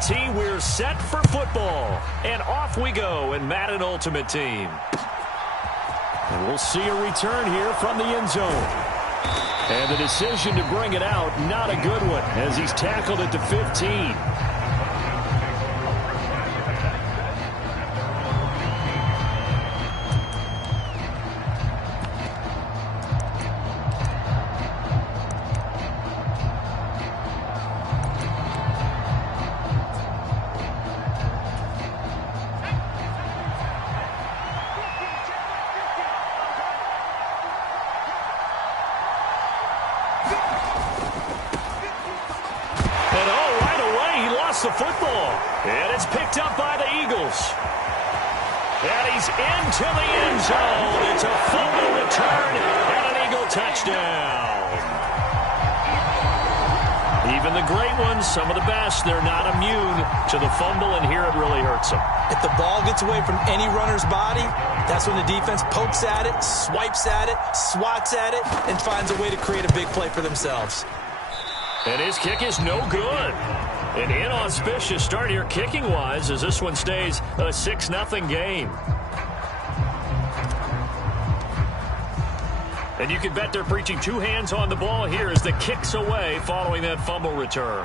T, we're set for football. And off we go in Madden Ultimate Team. And we'll see a return here from the end zone. And the decision to bring it out, not a good one, as he's tackled at the 15. The football, and it's picked up by the Eagles. And he's into the end zone. It's a fumble return and an Eagle touchdown. Even the great ones, some of the best, they're not immune to the fumble, and here it really hurts them. If the ball gets away from any runner's body, that's when the defense pokes at it, swipes at it, swats at it, and finds a way to create a big play for themselves. And his kick is no good. An inauspicious start here kicking-wise as this one stays a 6-0 game. And you can bet they're preaching two hands on the ball here as the kick's away following that fumble return.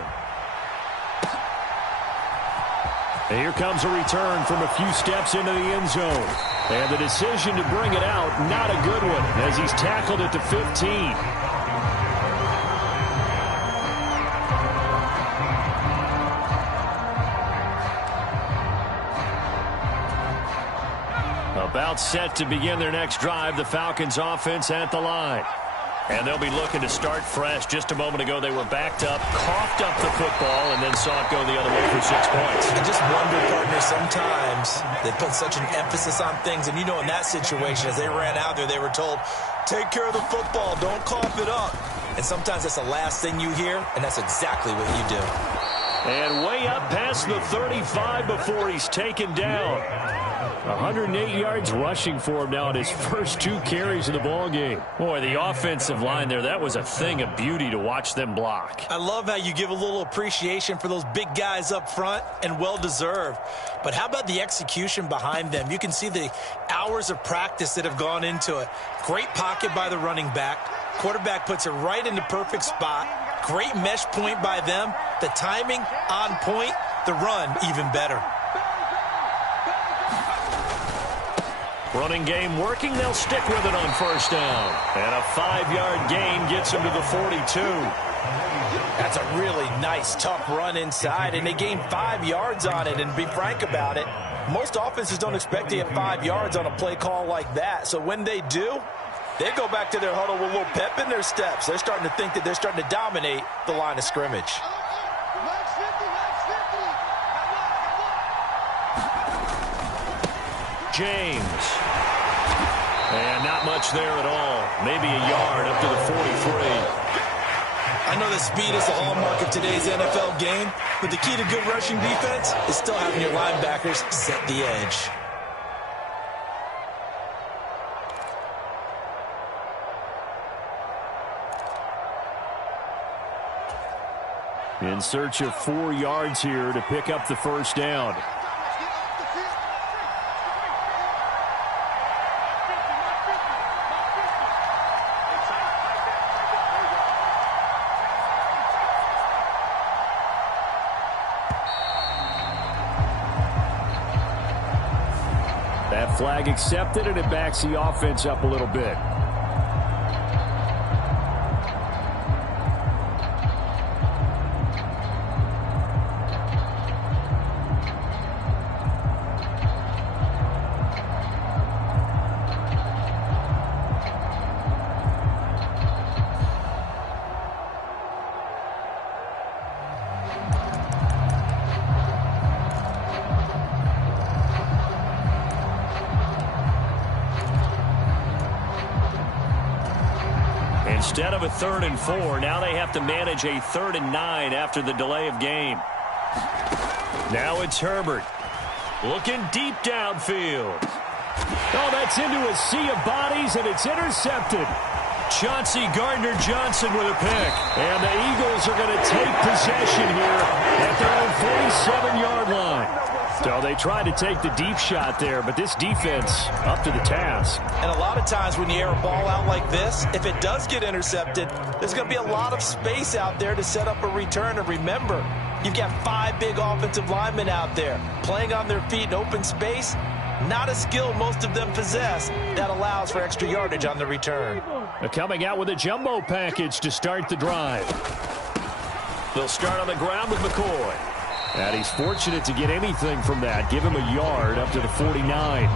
And here comes a return from a few steps into the end zone. And the decision to bring it out, not a good one, as he's tackled at the 15. About set to begin their next drive, the Falcons offense at the line. And they'll be looking to start fresh. Just a moment ago, they were backed up, coughed up the football, and then saw it go the other way for 6 points. I just wonder, partner, sometimes they put such an emphasis on things. And, you know, in that situation, as they ran out there, they were told, take care of the football, don't cough it up. And sometimes that's the last thing you hear, and that's exactly what you do. And way up past the 35 before he's taken down. 108 yards rushing for him now in his first 2 carries of the ball game. Boy, the offensive line there, that was a thing of beauty to watch them block. I love how you give a little appreciation for those big guys up front, and well-deserved. But how about the execution behind them? You can see the hours of practice that have gone into it. Great pocket by the running back. Quarterback puts it right in the perfect spot. Great mesh point by them. The timing on point. The run even better. Running game working. They'll stick with it on first down. And a 5-yard gain gets them to the 42. That's a really nice, tough run inside, and they gained 5 yards on it. And to be frank about it, most offenses don't expect to get 5 yards on a play call like that. So when they do, they go back to their huddle with a little pep in their steps. They're starting to think that they're starting to dominate the line of scrimmage. James. And not much there at all. Maybe a yard up to the 43. I know that speed is the hallmark of today's NFL game, but the key to good rushing defense is still having your linebackers set the edge. In search of 4 yards here to pick up the first down. That flag accepted, and it backs the offense up a little bit. Instead of a 3rd and 4, now they have to manage a 3rd and 9 after the delay of game. Now it's Herbert. Looking deep downfield. Oh, that's into a sea of bodies, and it's intercepted. Chauncey Gardner-Johnson with a pick. And the Eagles are going to take possession here at their own 47-yard line. So they tried to take the deep shot there, but this defense up to the task. And a lot of times when you air a ball out like this, if it does get intercepted, there's going to be a lot of space out there to set up a return. And remember, you've got 5 big offensive linemen out there playing on their feet in open space. Not a skill most of them possess that allows for extra yardage on the return. They're coming out with a jumbo package to start the drive. They'll start on the ground with McCoy. And he's fortunate to get anything from that. Give him a yard up to the 49.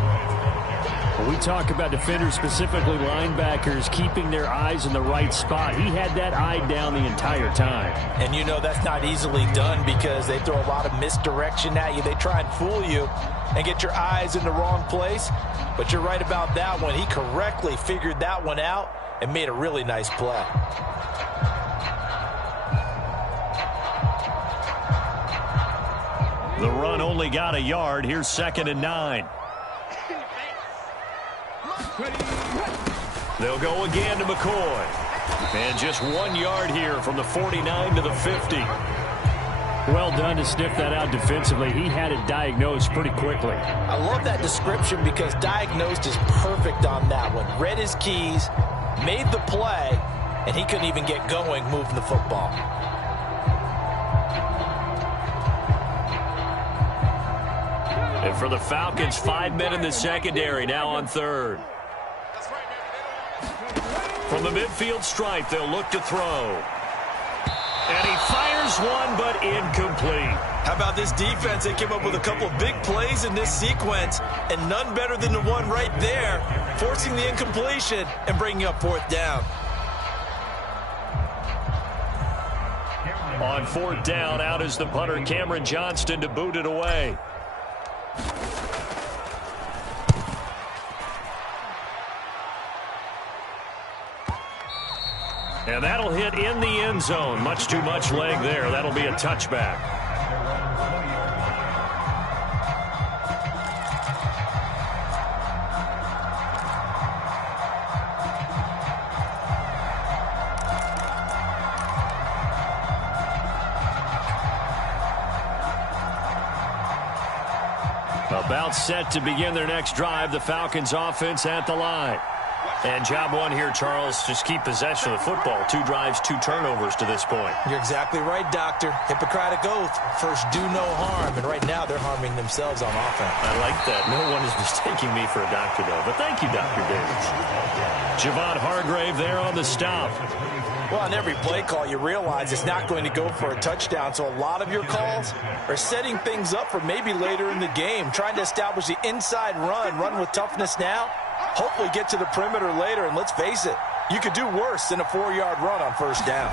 When we talk about defenders, specifically linebackers, keeping their eyes in the right spot, he had that eye down the entire time. And you know that's not easily done because they throw a lot of misdirection at you. They try and fool you and get your eyes in the wrong place. But you're right about that one. He correctly figured that one out and made a really nice play. The run only got a yard. Here's 2nd and 9. They'll go again to McCoy. And just 1 yard here from the 49 to the 50. Well done to sniff that out defensively. He had it diagnosed pretty quickly. I love that description because diagnosed is perfect on that one. Read his keys, made the play, and he couldn't even get going moving the football. And for the Falcons, 5 men in the secondary, now on 3rd. From the midfield stripe, they'll look to throw. And he fires one, but incomplete. How about this defense? They came up with a couple of big plays in this sequence, and none better than the one right there, forcing the incompletion and bringing up 4th down. On 4th down, out is the punter, Cameron Johnston, to boot it away. And that'll hit in the end zone. Much too much leg there. That'll be a touchback. About set to begin their next drive. The Falcons offense at the line. And job one here, Charles, just keep possession of the football. 2 drives, 2 turnovers to this point. You're exactly right, Doctor. Hippocratic oath. First, do no harm. And right now, they're harming themselves on offense. I like that. No one is mistaking me for a doctor, though. But thank you, Dr. Davis. Javon Hargrave there on the stop. Well, on every play call, you realize it's not going to go for a touchdown. So a lot of your calls are setting things up for maybe later in the game, trying to establish the inside run with toughness now. Hopefully get to the perimeter later, and let's face it, you could do worse than a 4-yard run on 1st down.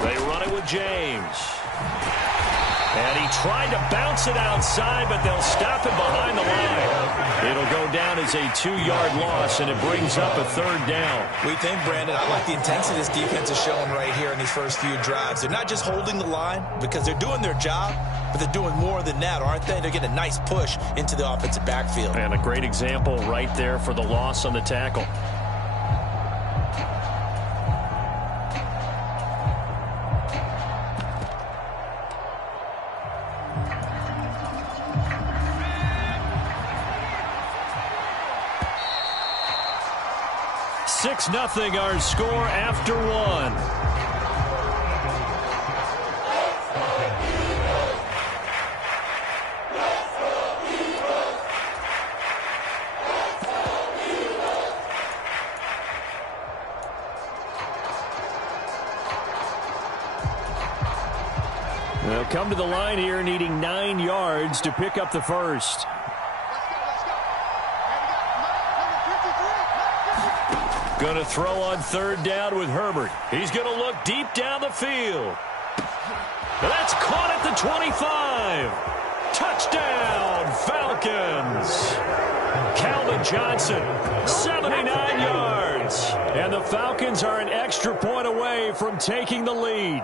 They run it with James. And he tried to bounce it outside, but they'll stop him behind the line. It'll go down as a 2-yard loss, and it brings up a 3rd down. We think, Brandon, I like the intensity this defense is showing right here in these first few drives. They're not just holding the line because they're doing their job, but they're doing more than that, aren't they? They're getting a nice push into the offensive backfield. And a great example right there for the loss on the tackle. Six 0 our score after 1. They'll come to the line here needing 9 yards to pick up the first. Going to throw on 3rd down with Herbert. He's going to look deep down the field. That's caught at the 25. Touchdown, Falcons. Calvin Johnson, 79 yards. And the Falcons are an extra point away from taking the lead.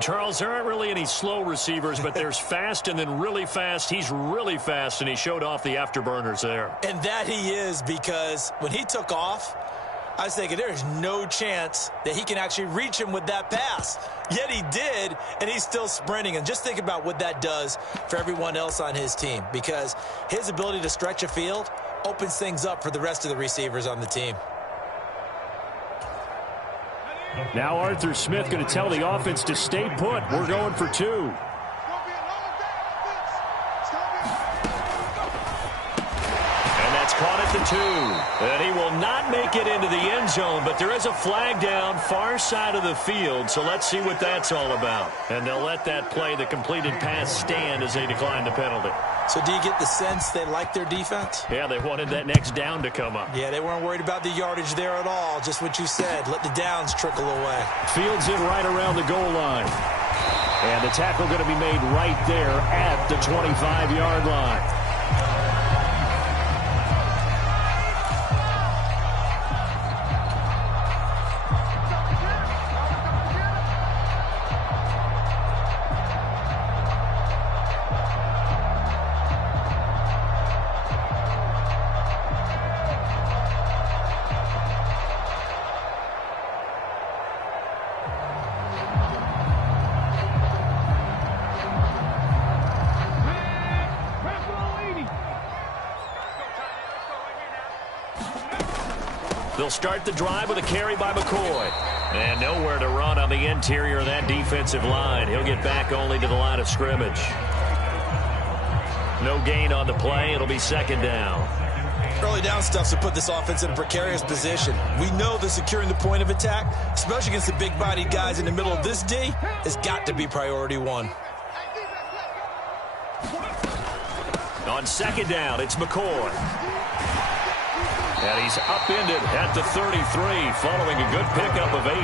Charles, there aren't really any slow receivers, but there's fast and then really fast. He's really fast, and he showed off the afterburners there. And that he is, because when he took off, I was thinking there's no chance that he can actually reach him with that pass. Yet he did, and he's still sprinting. And just think about what that does for everyone else on his team, because his ability to stretch a field opens things up for the rest of the receivers on the team. Now Arthur Smith going to tell the offense to stay put. We're going for 2. Caught at the 2. And he will not make it into the end zone, but there is a flag down far side of the field, so let's see what that's all about. And they'll let that play, the completed pass, stand as they decline the penalty. So do you get the sense they like their defense? Yeah, they wanted that next down to come up. Yeah, they weren't worried about the yardage there at all. Just what you said. Let the downs trickle away. Fields in right around the goal line. And the tackle going to be made right there at the 25-yard line. They'll start the drive with a carry by McCoy. And nowhere to run on the interior of that defensive line. He'll get back only to the line of scrimmage. No gain on the play. It'll be second down. Early down stuff to put this offense in a precarious position. We know that securing the point of attack, especially against the big-bodied guys in the middle of this D, has got to be priority 1. On second down, it's McCoy. And he's upended at the 33, following a good pickup of 8.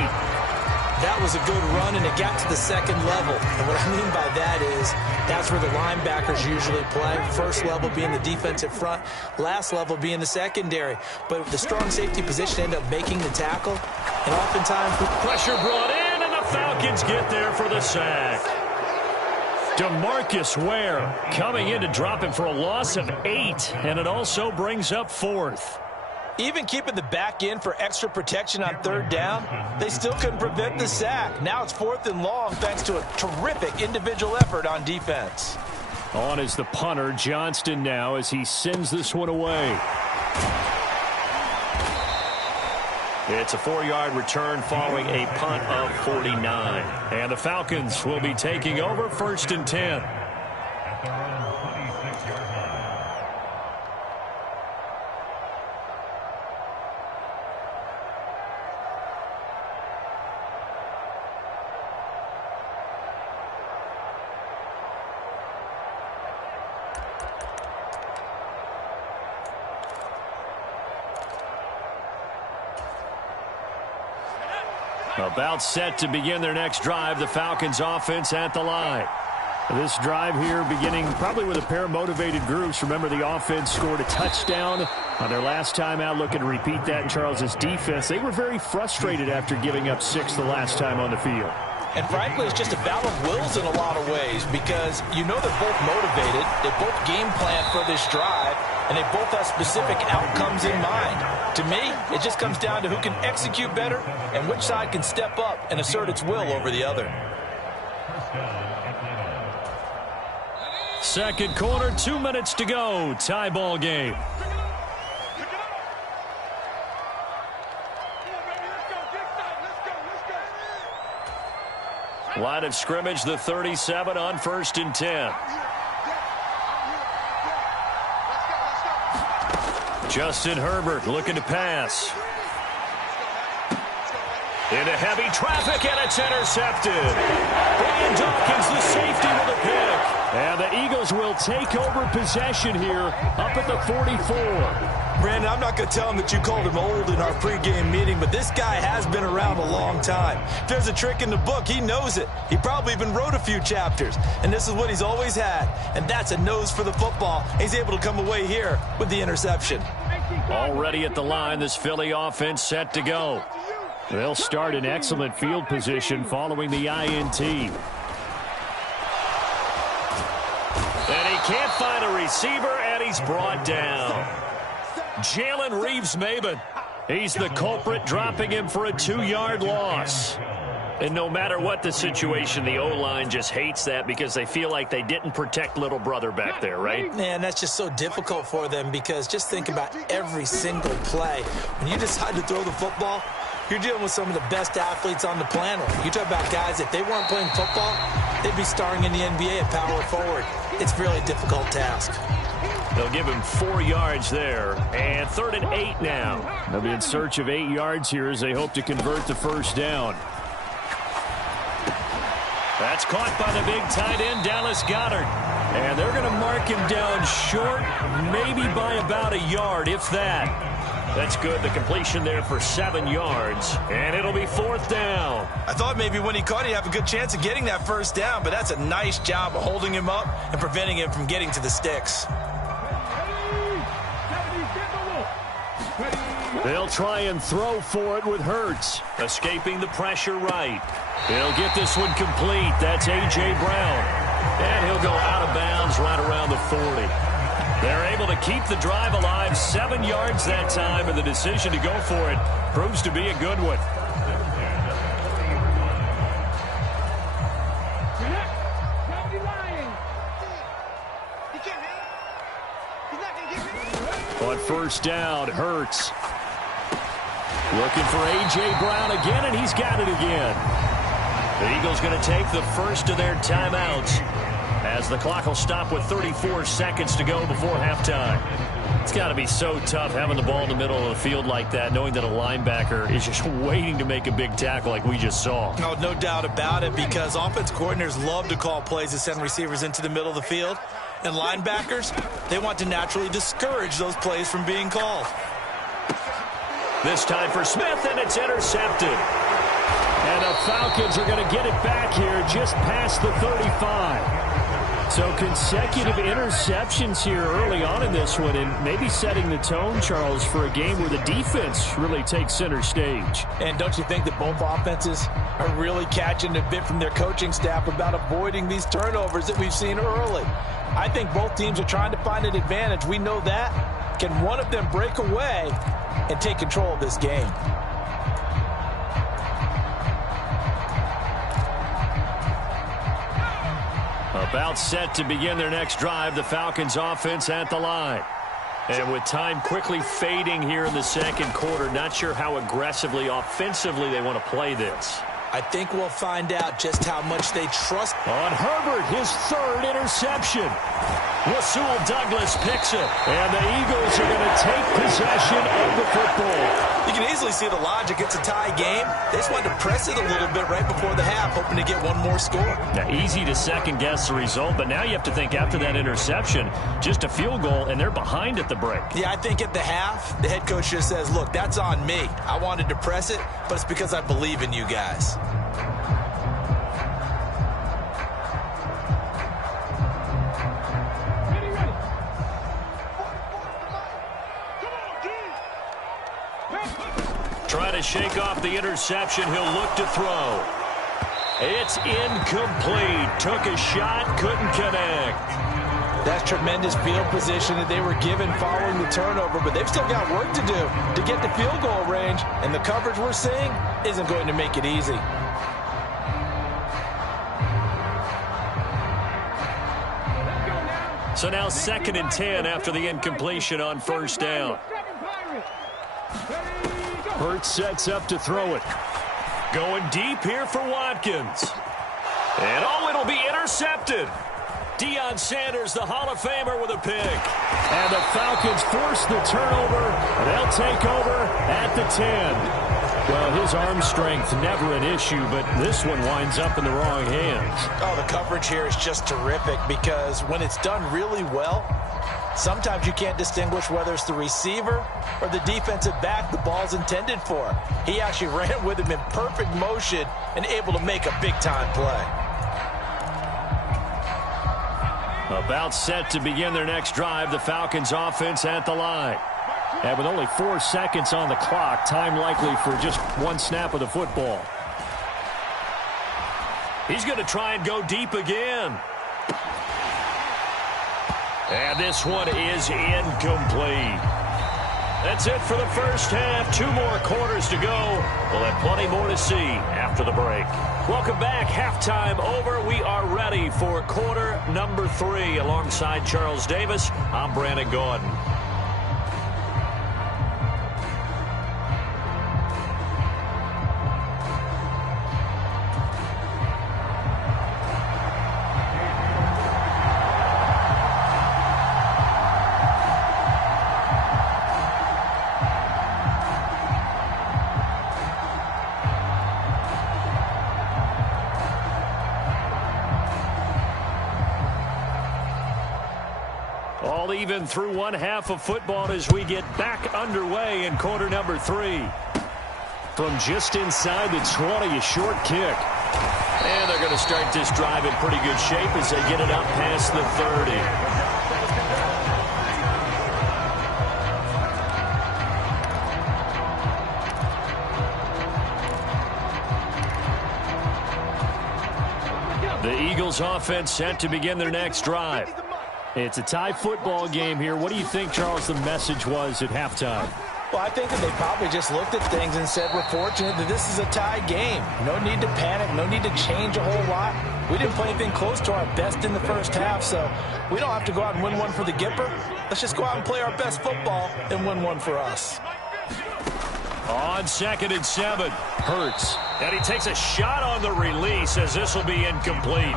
That was a good run, and it got to the second level. And what I mean by that is that's where the linebackers usually play. First level being the defensive front, last level being the secondary. But the strong safety position ended up making the tackle. And oftentimes, pressure brought in, and the Falcons get there for the sack. DeMarcus Ware coming in to drop him for a loss of 8, and it also brings up 4th. Even keeping the back in for extra protection on third down, they still couldn't prevent the sack. Now it's 4th and long thanks to a terrific individual effort on defense. On is the punter, Johnston, now as he sends this one away. It's a 4-yard return following a punt of 49. And the Falcons will be taking over 1st and 10. About set to begin their next drive, the Falcons offense at the line. This drive here beginning probably with a pair of motivated groups. Remember, the offense scored a touchdown on their last time out. Looking to repeat that in Charles's defense. They were very frustrated after giving up 6 the last time on the field. And frankly, it's just a battle of wills in a lot of ways, because you know they're both motivated. They both game plan for this drive, and they both have specific outcomes in mind. To me, it just comes down to who can execute better and which side can step up and assert its will over the other. Second quarter, 2 minutes to go. Tie ball game. Line of scrimmage, the 37 on 1st and 10. Justin Herbert looking to pass. Into heavy traffic, and it's intercepted. Brian Dawkins, the safety, with a pick. And the Eagles will take over possession here up at the 44. Brandon, I'm not going to tell him that you called him old in our pregame meeting, but this guy has been around a long time. If there's a trick in the book, he knows it. He probably even wrote a few chapters, and this is what he's always had, and that's a nose for the football. He's able to come away here with the interception. Already at the line, this Philly offense set to go. They'll start in excellent field position following the INT. And he can't find a receiver, and he's brought down. Jalen Reeves-Maybin He's the culprit, dropping him for a 2-yard loss. And no matter what the situation, the O-line just hates that because they feel like they didn't protect little brother back there, right? Man, that's just so difficult for them because just think about every single play. When you decide to throw the football, you're dealing with some of the best athletes on the planet. You talk about guys, if they weren't playing football, they'd be starring in the NBA at power forward. It's a really difficult task. They'll give him 4 yards there. And 3rd and 8 now. They'll be in search of 8 yards here as they hope to convert the first down. That's caught by the big tight end, Dallas Goedert. And they're going to mark him down short, maybe by about a yard, if that. That's good. The completion there for 7 yards. And it'll be 4th down. I thought maybe when he caught it, he'd have a good chance of getting that first down, but that's a nice job of holding him up and preventing him from getting to the sticks. They'll try and throw for it with Hurts. Escaping the pressure right. He'll get this one complete. That's A.J. Brown. And he'll go out of bounds right around the 40. They're able to keep the drive alive. 7 yards that time, and the decision to go for it proves to be a good one. On first down, Hurts. Looking for A.J. Brown again, and he's got it again. The Eagles going to take the first of their timeouts as the clock will stop with 34 seconds to go before halftime. It's got to be so tough having the ball in the middle of the field like that, knowing that a linebacker is just waiting to make a big tackle like we just saw. No doubt about it, because offense coordinators love to call plays to send receivers into the middle of the field. And linebackers, they want to naturally discourage those plays from being called. This time for Smith, and it's intercepted. And the Falcons are going to get it back here just past the 35. So consecutive interceptions here early on in this one, and maybe setting the tone, Charles, for a game where the defense really takes center stage. And don't you think that both offenses are really catching a bit from their coaching staff about avoiding these turnovers that we've seen early? I think both teams are trying to find an advantage. We know that. Can one of them break away and take control of this game? About set to begin their next drive, the Falcons offense at the line. And with time quickly fading here in the second quarter, not sure how aggressively, offensively they want to play this. I think we'll find out just how much they trust. On Herbert, his 3rd interception. Rasul Douglas picks it. And the Eagles are going to take possession of the football. You can easily see the logic. It's a tie game. They just wanted to press it a little bit right before the half, hoping to get one more score. Now, easy to second-guess the result, but now you have to think after that interception, just a field goal, and they're behind at the break. Yeah, I think at the half, the head coach just says, look, that's on me. I wanted to press it, but it's because I believe in you guys. Trying to shake off the interception. He'll look to throw. It's incomplete. Took a shot, couldn't connect. That's tremendous field position that they were given following the turnover, but they've still got work to do to get the field goal range, and the coverage we're seeing isn't going to make it easy. So now 2nd and 10 after the incompletion on first down. Hurts sets up to throw it. Going deep here for Watkins. And it'll be intercepted. Deion Sanders, the Hall of Famer, with a pick. And the Falcons force the turnover. They'll take over at the 10. Well, his arm strength never an issue, but this one winds up in the wrong hands. Oh, the coverage here is just terrific because when it's done really well, sometimes you can't distinguish whether it's the receiver or the defensive back the ball's intended for. He actually ran with him in perfect motion and able to make a big-time play. About set to begin their next drive, the Falcons offense at the line. And with only 4 seconds on the clock, time likely for just one snap of the football. He's going to try and go deep again. And this one is incomplete. That's it for the first half. 2 more quarters to go. We'll have plenty more to see after the break. Welcome back. Halftime over. We are ready for quarter number 3. Alongside Charles Davis, I'm Brandon Gordon. All even through one half of football as we get back underway in quarter number 3. From just inside the 20, a short kick. And they're going to start this drive in pretty good shape as they get it up past the 30. The Eagles offense set to begin their next drive. It's a tie football game here. What do you think, Charles, the message was at halftime? Well, I think that they probably just looked at things and said, we're fortunate that this is a tie game. No need to panic. No need to change a whole lot. We didn't play anything close to our best in the first half, so we don't have to go out and win one for the Gipper. Let's just go out and play our best football and win one for us. On 2nd and 7, Hurts. And he takes a shot on the release as this will be incomplete.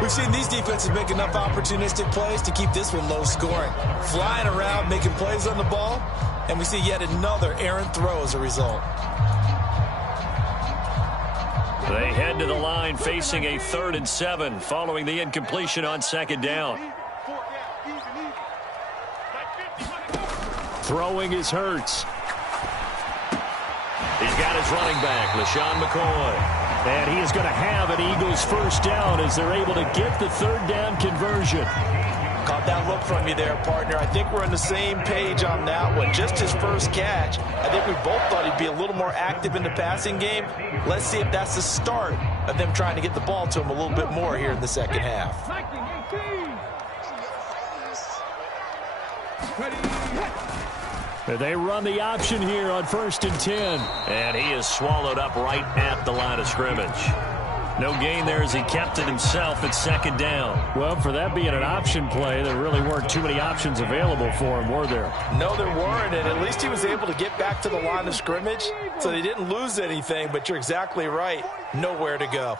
We've seen these defenses make enough opportunistic plays to keep this one low scoring. Flying around, making plays on the ball, and we see yet another errant throw as a result. They head to the line facing a 3rd and 7 following the incompletion on 2nd down. Throwing is Hurts. He's got his running back, LaShawn McCoy. And he is going to have an Eagles first down as they're able to get the 3rd down conversion. Caught that look from you there, partner. I think we're on the same page on that one. Just his first catch. I think we both thought he'd be a little more active in the passing game. Let's see if that's the start of them trying to get the ball to him a little bit more here in the second half. They run the option here on 1st and 10. And he is swallowed up right at the line of scrimmage. No gain there as he kept it himself at 2nd down. Well, for that being an option play, there really weren't too many options available for him, were there? No, there weren't, and at least he was able to get back to the line of scrimmage, so they didn't lose anything, but you're exactly right. Nowhere to go.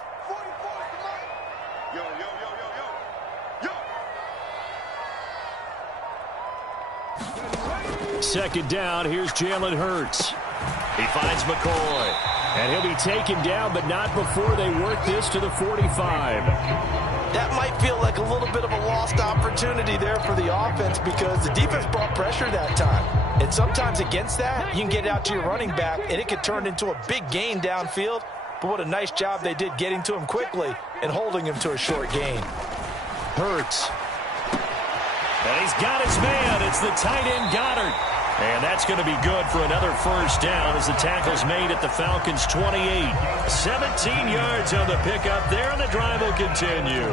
Second down, here's Jalen Hurts. He finds McCoy. And he'll be taken down, but not before they work this to the 45. That might feel like a little bit of a lost opportunity there for the offense because the defense brought pressure that time. And sometimes against that, you can get out to your running back, and it could turn into a big gain downfield. But what a nice job they did getting to him quickly and holding him to a short gain. Hurts. And he's got his man. It's the tight end Goddard. And that's going to be good for another first down as the tackle's made at the Falcons' 28. 17 yards on the pickup there, and the drive will continue.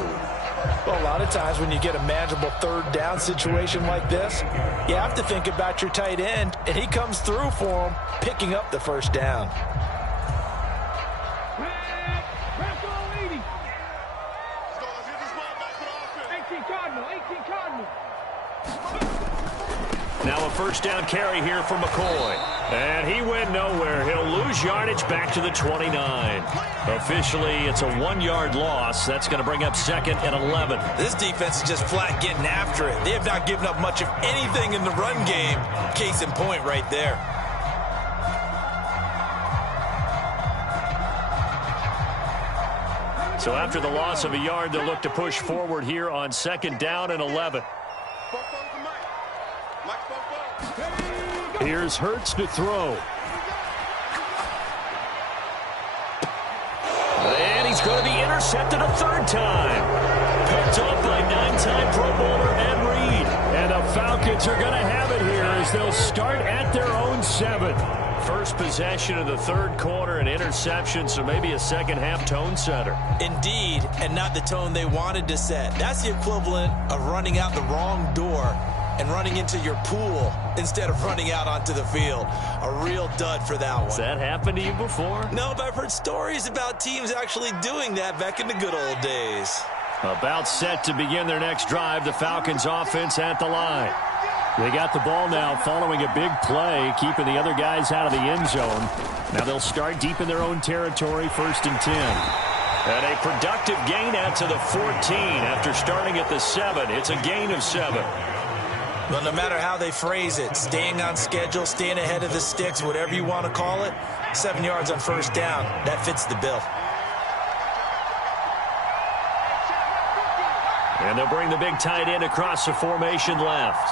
Well, a lot of times when you get a manageable 3rd down situation like this, you have to think about your tight end, and he comes through for him, picking up the first down. Now a first down carry here for McCoy. And he went nowhere. He'll lose yardage back to the 29. Officially, it's a 1-yard loss. That's going to bring up 2nd and 11. This defense is just flat getting after it. They have not given up much of anything in the run game. Case in point right there. So after the loss of a yard, they'll look to push forward here on 2nd down and 11. Here's Hurts to throw. And he's going to be intercepted a 3rd time. Picked up by 9-time Pro Bowler Ed Reed. And the Falcons are going to have it here as they'll start at their own 7. First possession of the 3rd quarter, an interception, so maybe a second-half tone setter. Indeed, and not the tone they wanted to set. That's the equivalent of running out the wrong door and running into your pool instead of running out onto the field. A real dud for that one. Has that happened to you before? No, but I've heard stories about teams actually doing that back in the good old days. About set to begin their next drive, the Falcons offense at the line. They got the ball now following a big play, keeping the other guys out of the end zone. Now they'll start deep in their own territory, 1st and 10. And a productive gain out to the 14 after starting at the 7. It's a gain of 7. Well, no matter how they phrase it, staying on schedule, staying ahead of the sticks, whatever you want to call it, 7 yards on 1st down, that fits the bill. And they'll bring the big tight end across the formation left.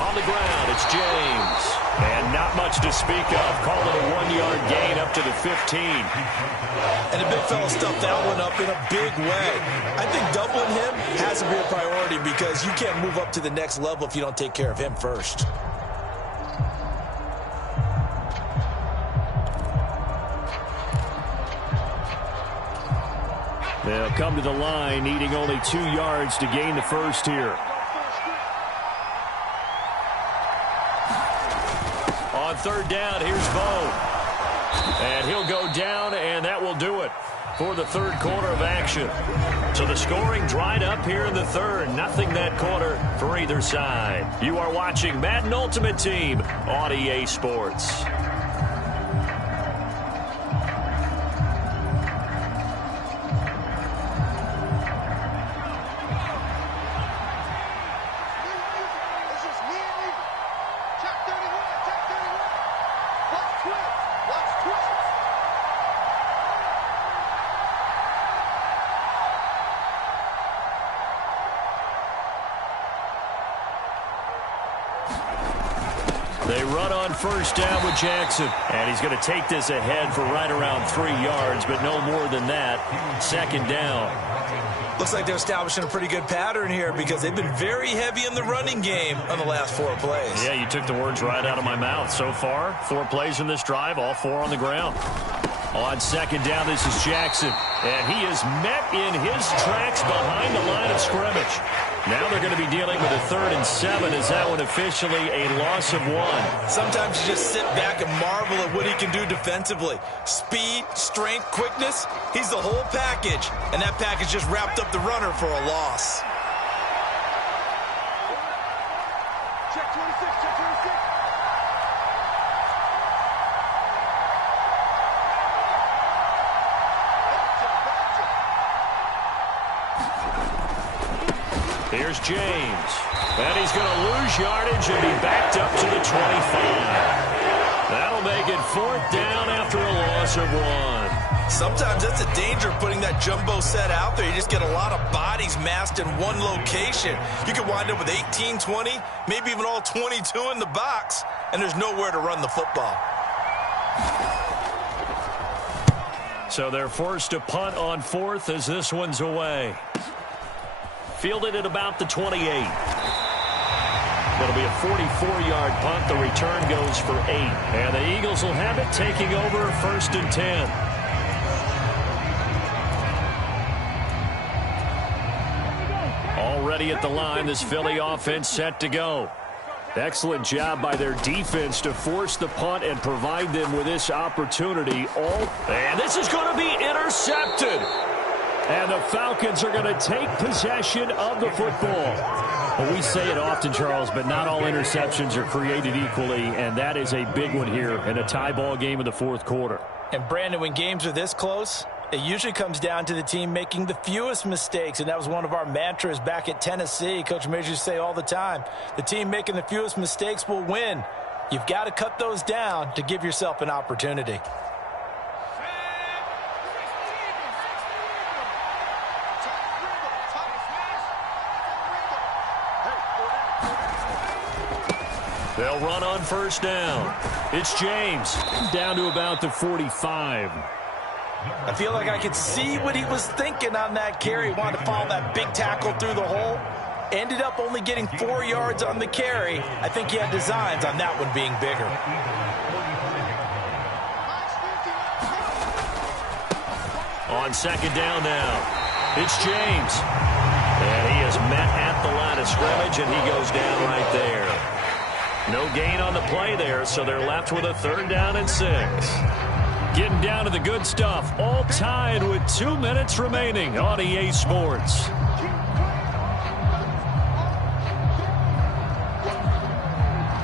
On the ground, it's James. And not much to speak of. Call it a 1-yard gain up to the 15. And the big fella stuffed that one up in a big way. I think doubling him has to be a priority because you can't move up to the next level if you don't take care of him first. They'll come to the line, needing only 2 yards to gain the first here. On 3rd down, here's Bo. And he'll go down, and that will do it for the 3rd quarter of action. So the scoring dried up here in the 3rd. Nothing that quarter for either side. You are watching Madden Ultimate Team on EA Sports. They run on 1st down with Jackson. And he's going to take this ahead for right around 3 yards, but no more than that. 2nd down. Looks like they're establishing a pretty good pattern here because they've been very heavy in the running game on the last 4 plays. Yeah, you took the words right out of my mouth. So far, 4 plays in this drive, all 4 on the ground. On 2nd down, this is Jackson. And he is met in his tracks behind the line of scrimmage. Now they're going to be dealing with a 3rd and 7. Is that one officially a loss of 1? Sometimes you just sit back and marvel at what he can do defensively. Speed, strength, quickness, he's the whole package. And that package just wrapped up the runner for a loss. Check 26, check 26. Here's James. And he's going to lose yardage and be backed up to the 25. That'll make it 4th down after a loss of 1. Sometimes that's a danger of putting that jumbo set out there. You just get a lot of bodies massed in one location. You could wind up with 18, 20, maybe even all 22 in the box, and there's nowhere to run the football. So they're forced to punt on 4th as this one's away. Fielded at about the 28. It'll be a 44-yard punt. The return goes for 8. And the Eagles will have it, taking over 1st and 10. Already at the line, this Philly offense set to go. Excellent job by their defense to force the punt and provide them with this opportunity. And this is going to be intercepted. And the Falcons are going to take possession of the football. Well, we say it often, Charles, but not all interceptions are created equally, and that is a big one here in a tie ball game in the 4th quarter. And, Brandon, when games are this close, it usually comes down to the team making the fewest mistakes, and that was one of our mantras back at Tennessee. Coach Majors used to say all the time, the team making the fewest mistakes will win. You've got to cut those down to give yourself an opportunity. They'll run on 1st down. It's James down to about the 45. I feel like I could see what he was thinking on that carry. He wanted to follow that big tackle through the hole. Ended up only getting 4 yards on the carry. I think he had designs on that one being bigger. On 2nd down now, it's James. And at the line of scrimmage, and he goes down right there. No gain on the play there, so they're left with a 3rd down and 6. Getting down to the good stuff, all tied with 2 minutes remaining on EA Sports.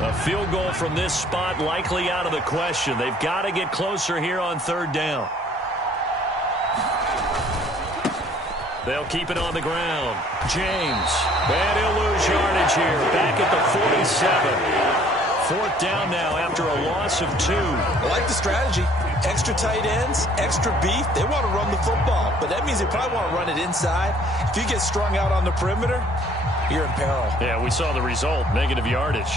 A field goal from this spot likely out of the question. They've got to get closer here on 3rd down. They'll keep it on the ground. James. And he'll lose yardage here. Back at the 47. 4th down now after a loss of 2. I like the strategy. Extra tight ends, extra beef. They want to run the football, but that means they probably want to run it inside. If you get strung out on the perimeter, you're in peril. Yeah, we saw the result. Negative yardage.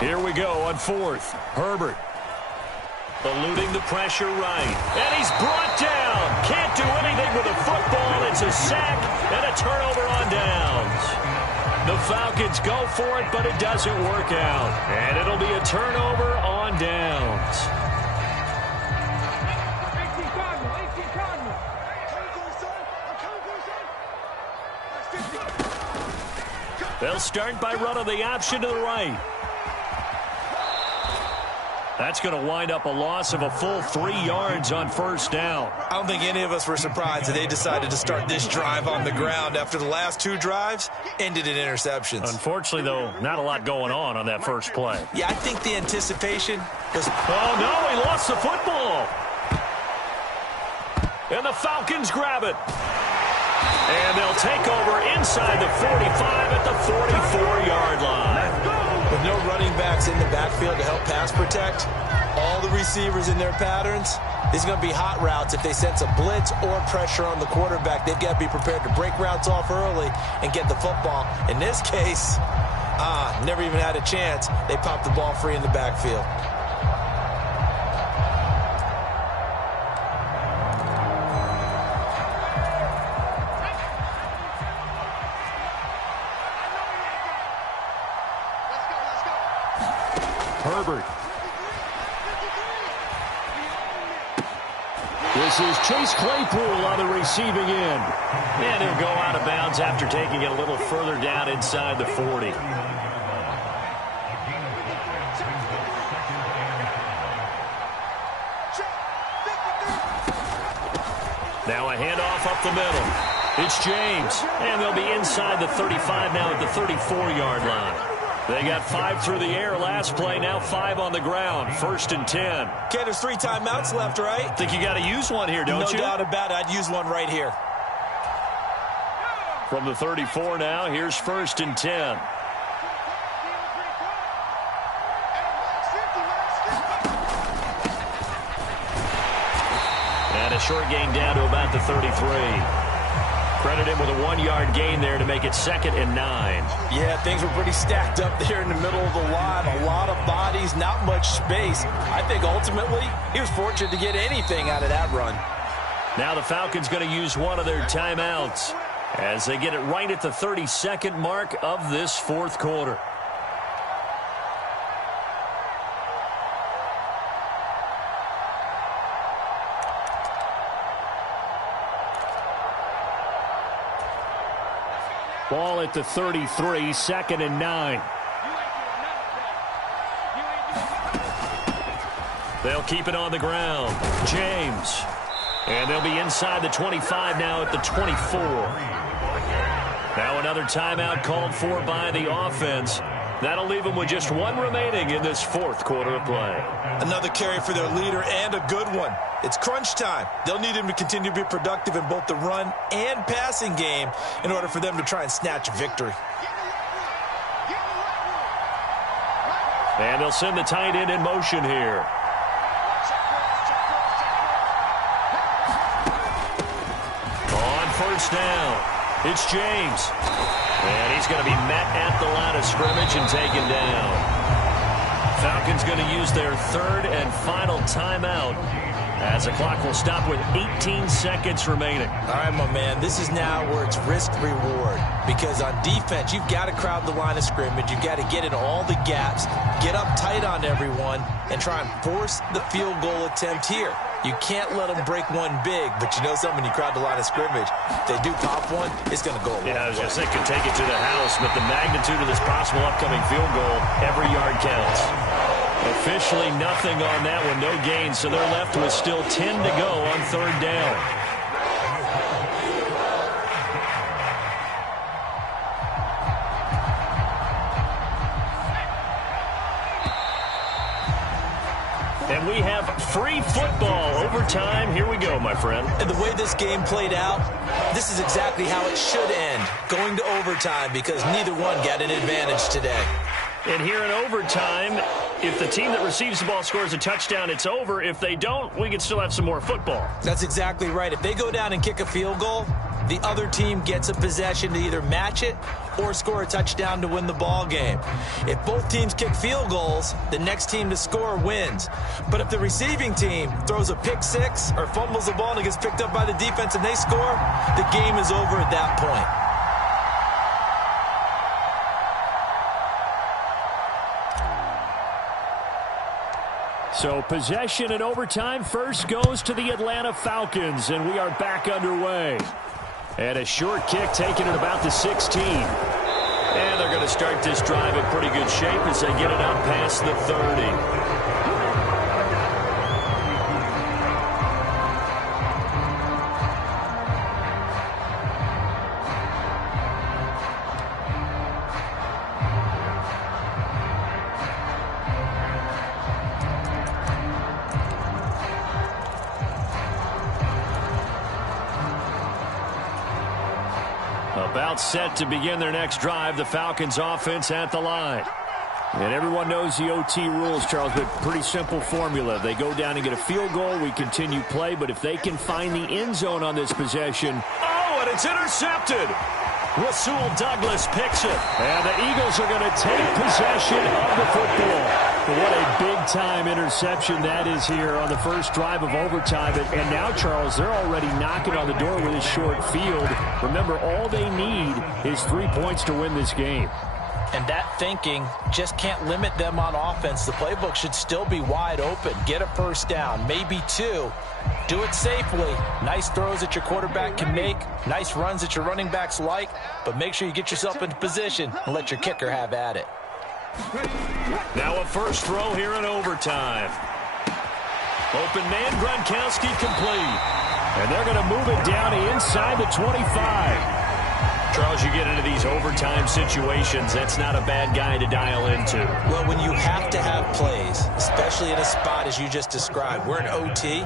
Here we go on 4th. Herbert. Eluding the pressure right. And he's brought down. Can't do anything with a football. It's a sack and a turnover on downs. The Falcons go for it, but it doesn't work out. And it'll be a turnover on downs. 18 Cardinal. They'll start by running the option to the right. That's going to wind up a loss of a full 3 yards on 1st down. I don't think any of us were surprised that they decided to start this drive on the ground after the last 2 drives ended in interceptions. Unfortunately, though, not a lot going on that first play. Yeah, I think the anticipation was... Oh, no, he lost the football. And the Falcons grab it. And they'll take over inside the 45 at the 44-yard line. With no running backs in the backfield to help pass protect, all the receivers in their patterns, these are going to be hot routes. If they sense a blitz or pressure on the quarterback, they've got to be prepared to break routes off early and get the football. In this case, never even had a chance. They popped the ball free in the backfield. Herbert. This is Chase Claypool on the receiving end. And he'll go out of bounds after taking it a little further down inside the 40. Now a handoff up the middle. It's James. And they'll be inside the 35 now at the 34-yard line. They got 5 through the air last play, now 5 on the ground. 1st and 10. Okay, there's 3 timeouts left, right? Think you got to use one here, don't you? No doubt about it. I'd use one right here. From the 34 now, here's 1st and 10. And a short gain down to about the 33. Credit him with a 1-yard gain there to make it 2nd and 9. Yeah, things were pretty stacked up there in the middle of the line. A lot of bodies, not much space. I think ultimately he was fortunate to get anything out of that run. Now the Falcons going to use one of their timeouts as they get it right at the 32nd mark of this 4th quarter. Ball at the 33, 2nd and 9. They'll keep it on the ground. James. And they'll be inside the 25 now at the 24. Now another timeout called for by the offense. That'll leave them with just 1 remaining in this 4th quarter of play. Another carry for their leader and a good one. It's crunch time. They'll need him to continue to be productive in both the run and passing game in order for them to try and snatch a victory. And they'll send the tight end in motion here. On 1st down, it's James. And he's going to be met at the line of scrimmage and taken down. Falcons going to use their 3rd and final timeout As the clock will stop with 18 seconds remaining. All right, my man, this is now where it's risk-reward. Because on defense, you've got to crowd the line of scrimmage. You've got to get in all the gaps, get up tight on everyone, and try and force the field goal attempt here. You can't let them break one big, but you know something, when you crowd the line of scrimmage, if they do pop one, it's going to go a long way. Yeah, I was going to say, could take it to the house, but the magnitude of this possible upcoming field goal, every yard counts. Officially nothing on that one, no gain, so they're left with still 10 to go on third down. And we have free football overtime. Here we go, my friend. And the way this game played out, this is exactly how it should end, going to overtime, because neither one got an advantage today. And here in overtime, if the team that receives the ball scores a touchdown, it's over. If they don't, we can still have some more football. That's exactly right. If they go down and kick a field goal, the other team gets a possession to either match it or score a touchdown to win the ball game. If both teams kick field goals, the next team to score wins. But if the receiving team throws a pick six or fumbles the ball and it gets picked up by the defense and they score, the game is over at that point. So possession in overtime first goes to the Atlanta Falcons, and we are back underway. And a short kick taken at about the 16. And they're going to start this drive in pretty good shape as they get it out past the 30. About set to begin their next drive, the Falcons offense at the line. And everyone knows the OT rules, Charles, but pretty simple formula. They go down and get a field goal, we continue play, but if they can find the end zone on this possession. Oh, and it's intercepted. Rasul Douglas picks it. And the Eagles are going to take possession of the football. But what a big-time interception that is here on the first drive of overtime. And now, Charles, they're already knocking on the door with a short field. Remember, all they need is 3 points to win this game. And that thinking just can't limit them on offense. The playbook should still be wide open. Get a first down, maybe two. Do it safely. Nice throws that your quarterback can make. Nice runs that your running backs like. But make sure you get yourself into position and let your kicker have at it. Now a first throw here in overtime. Open man, Gronkowski complete. And they're going to move it down inside the 25. Charles, you get into these overtime situations, that's not a bad guy to dial into. Well, when you have to have plays, especially in a spot as you just described, we're in OT,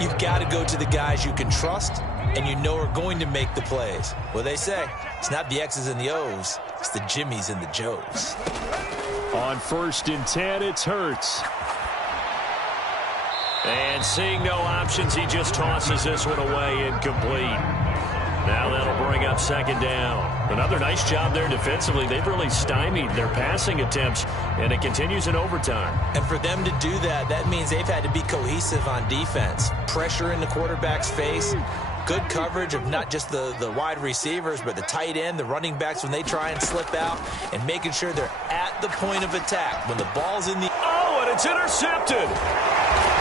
you've got to go to the guys you can trust and you know are going to make the plays. Well, they say it's not the X's and the O's, it's the Jimmies and the Joes. On 1st and 10, it's Hurts. And seeing no options, he just tosses this one away, incomplete. Now that'll bring up second down. Another nice job there defensively. They've really stymied their passing attempts, and it continues in overtime. And for them to do that, that means they've had to be cohesive on defense. Pressure in the quarterback's face. Good coverage of not just the wide receivers, but the tight end, the running backs when they try and slip out, and making sure they're at the point of attack. When the ball's in the... Oh, and it's intercepted.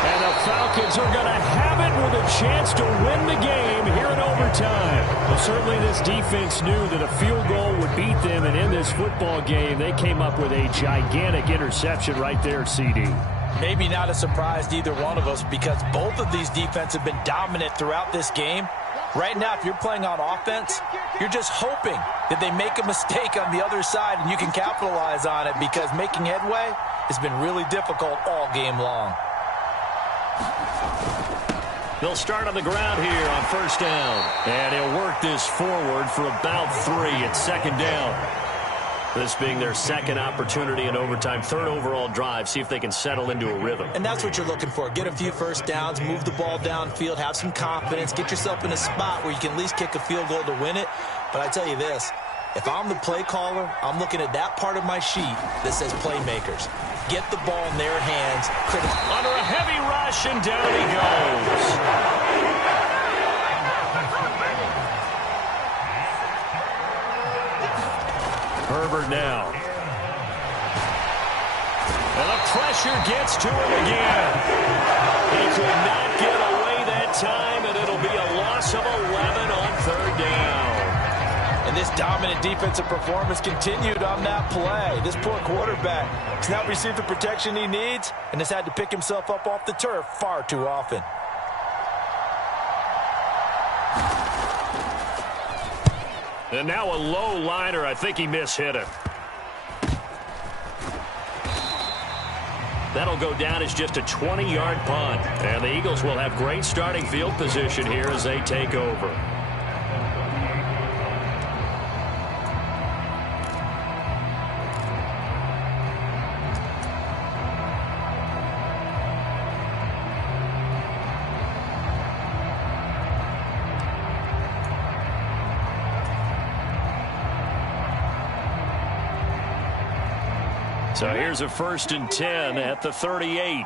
And the Falcons are going to have it with a chance to win the game here in overtime. Well, certainly this defense knew that a field goal would beat them, and in this football game, they came up with a gigantic interception right there, CD. Maybe not a surprise to either one of us because both of these defenses have been dominant throughout this game. Right now, if you're playing on offense, you're just hoping that they make a mistake on the other side and you can capitalize on it because making headway has been really difficult all game long. They'll start on the ground here on first down. And he'll work this forward for about 3 at second down. This being their second opportunity in overtime, third overall drive. See if they can settle into a rhythm. And that's what you're looking for. Get a few first downs, move the ball downfield, have some confidence, get yourself in a spot where you can at least kick a field goal to win it. But I tell you this, if I'm the play caller, I'm looking at that part of my sheet that says playmakers. get the ball in their hands. Under a heavy rush, and down he goes. Herbert now. And the pressure gets to him again. He could not get away that time, and it'll be a loss of 11 on third down. And this dominant defensive performance continued on that play. This poor quarterback has not received the protection he needs and has had to pick himself up off the turf far too often. And now a low liner. I think he mishit it. That'll go down as just a 20-yard punt. And the Eagles will have great starting field position here as they take over. So here's a 1st and 10 at the 38.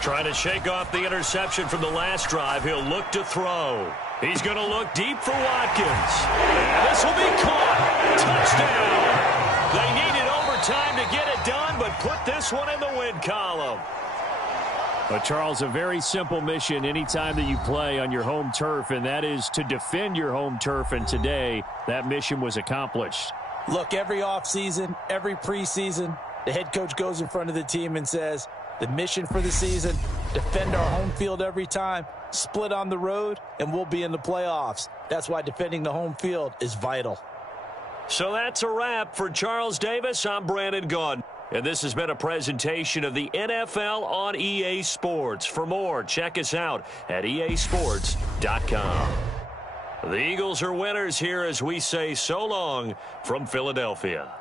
Trying to shake off the interception from the last drive. He'll look to throw. He's going to look deep for Watkins. And this will be caught. Touchdown. They needed overtime to get it done, but put this one in the win column. But, Charles, a very simple mission anytime that you play on your home turf, and that is to defend your home turf. And today, that mission was accomplished. Look, every offseason, every preseason, the head coach goes in front of the team and says, the mission for the season, defend our home field every time, split on the road, and we'll be in the playoffs. That's why defending the home field is vital. So that's a wrap for Charles Davis. I'm Brandon Gaudin. And this has been a presentation of the NFL on EA Sports. For more, check us out at easports.com. The Eagles are winners here as we say so long from Philadelphia.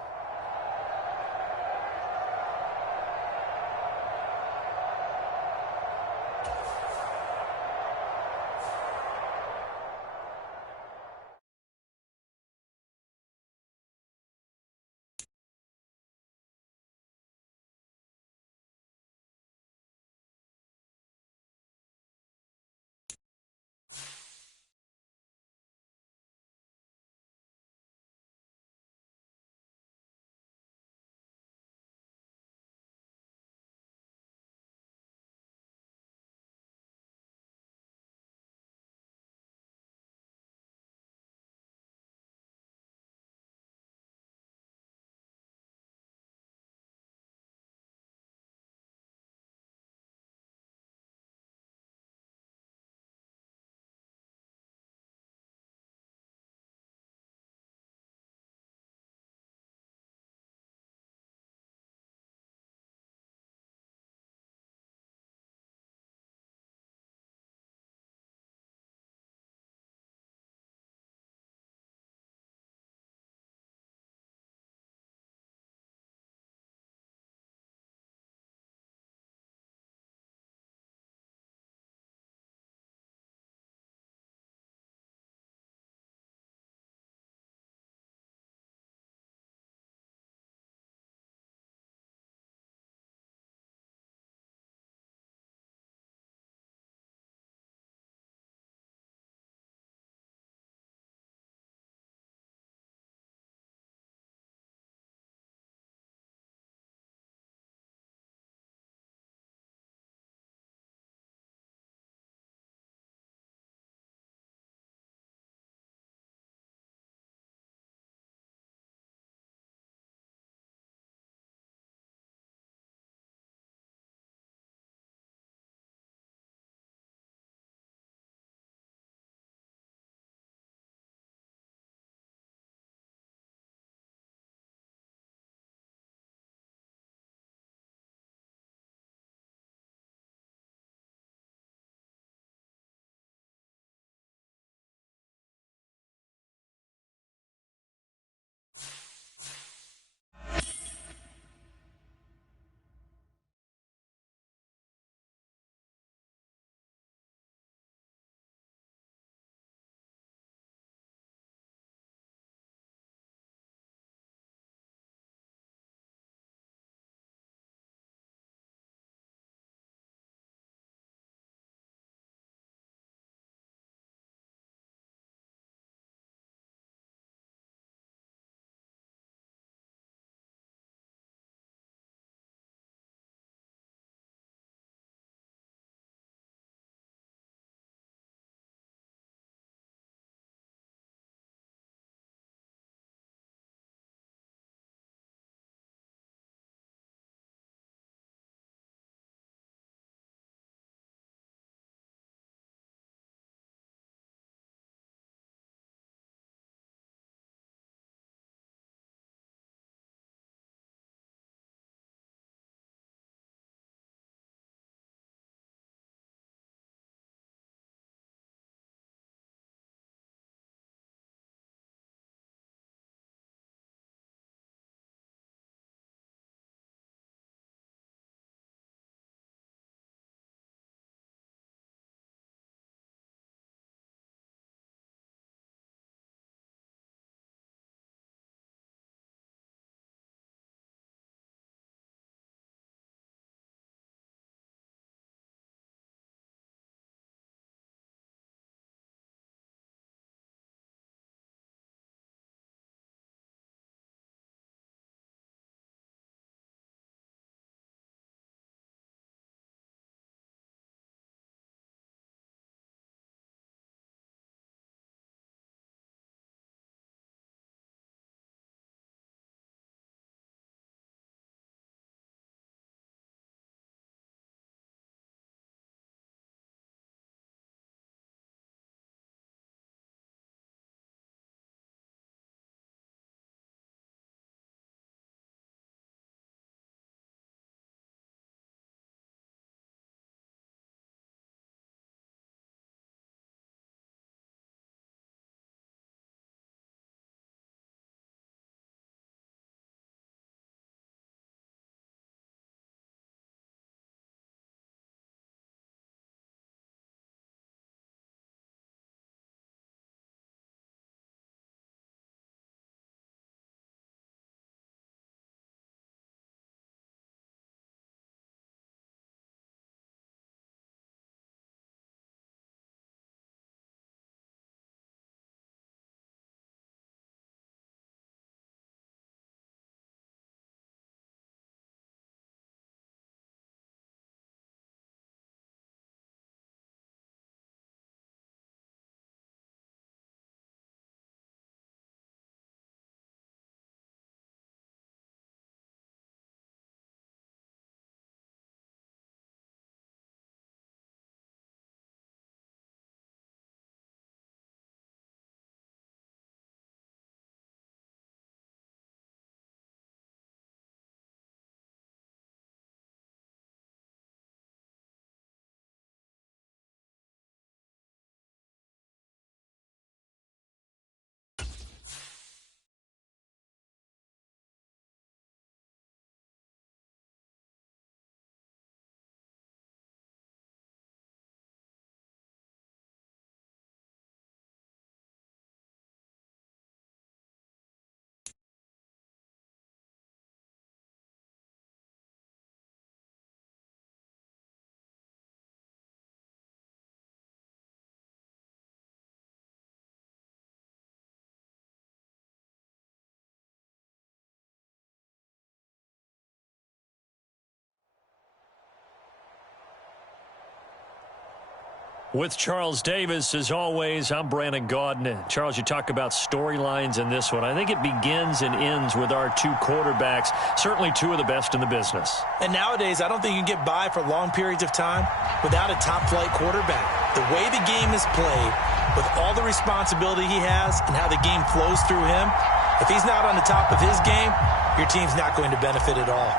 With Charles Davis, as always, I'm Brandon Gaudin. Charles, you talk about storylines in this one. I think it begins and ends with our two quarterbacks, certainly two of the best in the business. And nowadays, I don't think you can get by for long periods of time without a top-flight quarterback. The way the game is played, with all the responsibility he has and how the game flows through him, if he's not on the top of his game, your team's not going to benefit at all.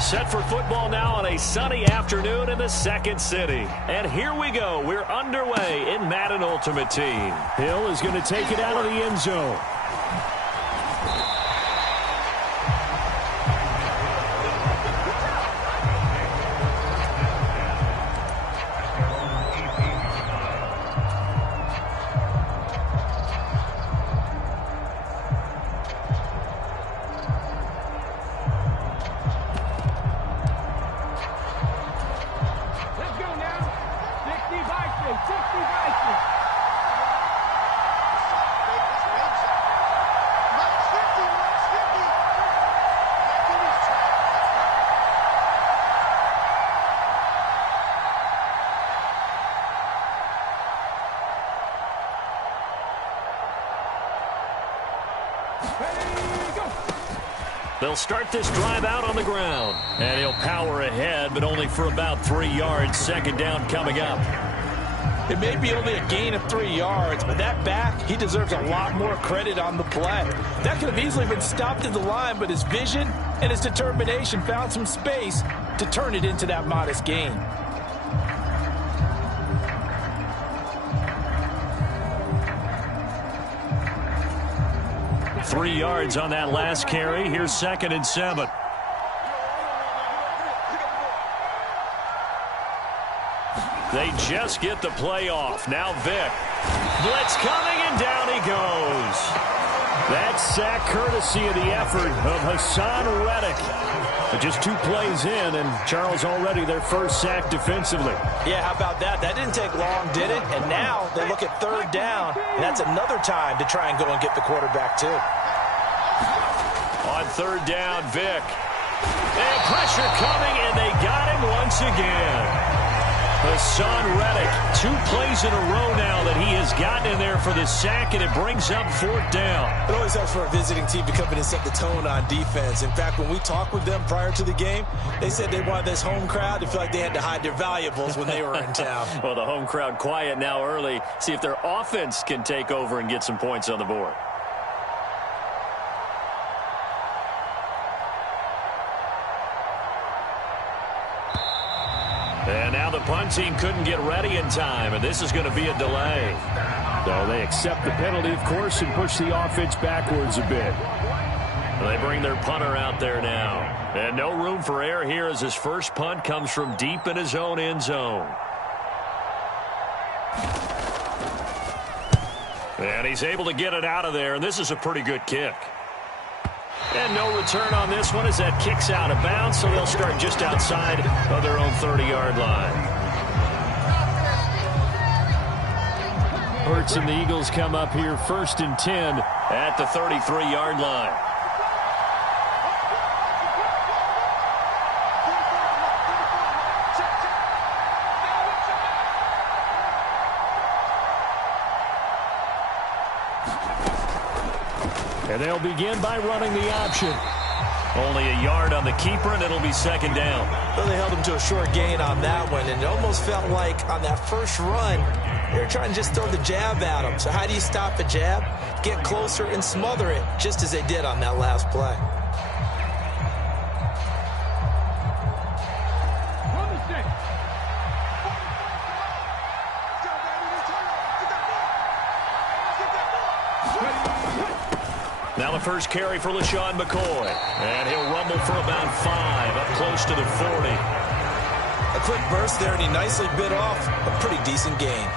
Set for football now on a sunny afternoon in the second city. And here we go. We're underway in Madden Ultimate Team. Hill is going to take it out of the end zone. They'll start this drive out on the ground. And he'll power ahead, but only for about 3 yards. Second down coming up. It may be only a gain of 3 yards, but that back, he deserves a lot more credit on the play. That could have easily been stopped at the line, but his vision and his determination found some space to turn it into that modest gain. Three yards on that last carry. Here's 2nd and 7. They just get the play off. Now Vick. Blitz coming, and down he goes. That sack courtesy of the effort of Hassan Reddick. But just 2 plays in, and Charles already their first sack defensively. Yeah, how about that? That didn't take long, did it? And now they look at 3rd down, and that's another time to try and go and get the quarterback too. On 3rd down, Vick. And pressure coming, and they got him once again. Hassan Reddick, 2 plays in a row now that he has gotten in there for the sack, and it brings up 4th down. It always helps for a visiting team to come in and set the tone on defense. In fact, when we talked with them prior to the game, they said they wanted this home crowd to feel like they had to hide their valuables when they were in town. Well, the home crowd quiet now early. See if their offense can take over and get some points on the board. And now the punt team couldn't get ready in time, and this is going to be a delay. So they accept the penalty, of course, and push the offense backwards a bit. They bring their punter out there now. And no room for error here as his first punt comes from deep in his own end zone. And he's able to get it out of there, and this is a pretty good kick. And no return on this one as that kicks out of bounds, so they'll start just outside of their own 30-yard line. Hurts and the Eagles come up here 1st and 10 at the 33-yard line. And they'll begin by running the option. Only a yard on the keeper, and it'll be 2nd down. Well, they held him to a short gain on that one, and it almost felt like on that first run, they were trying to just throw the jab at him. So how do you stop a jab? Get closer and smother it, just as they did on that last play. Now the first carry for LaShawn McCoy. And he'll rumble for about 5, up close to the 40. A quick burst there, and he nicely bit off a pretty decent gain.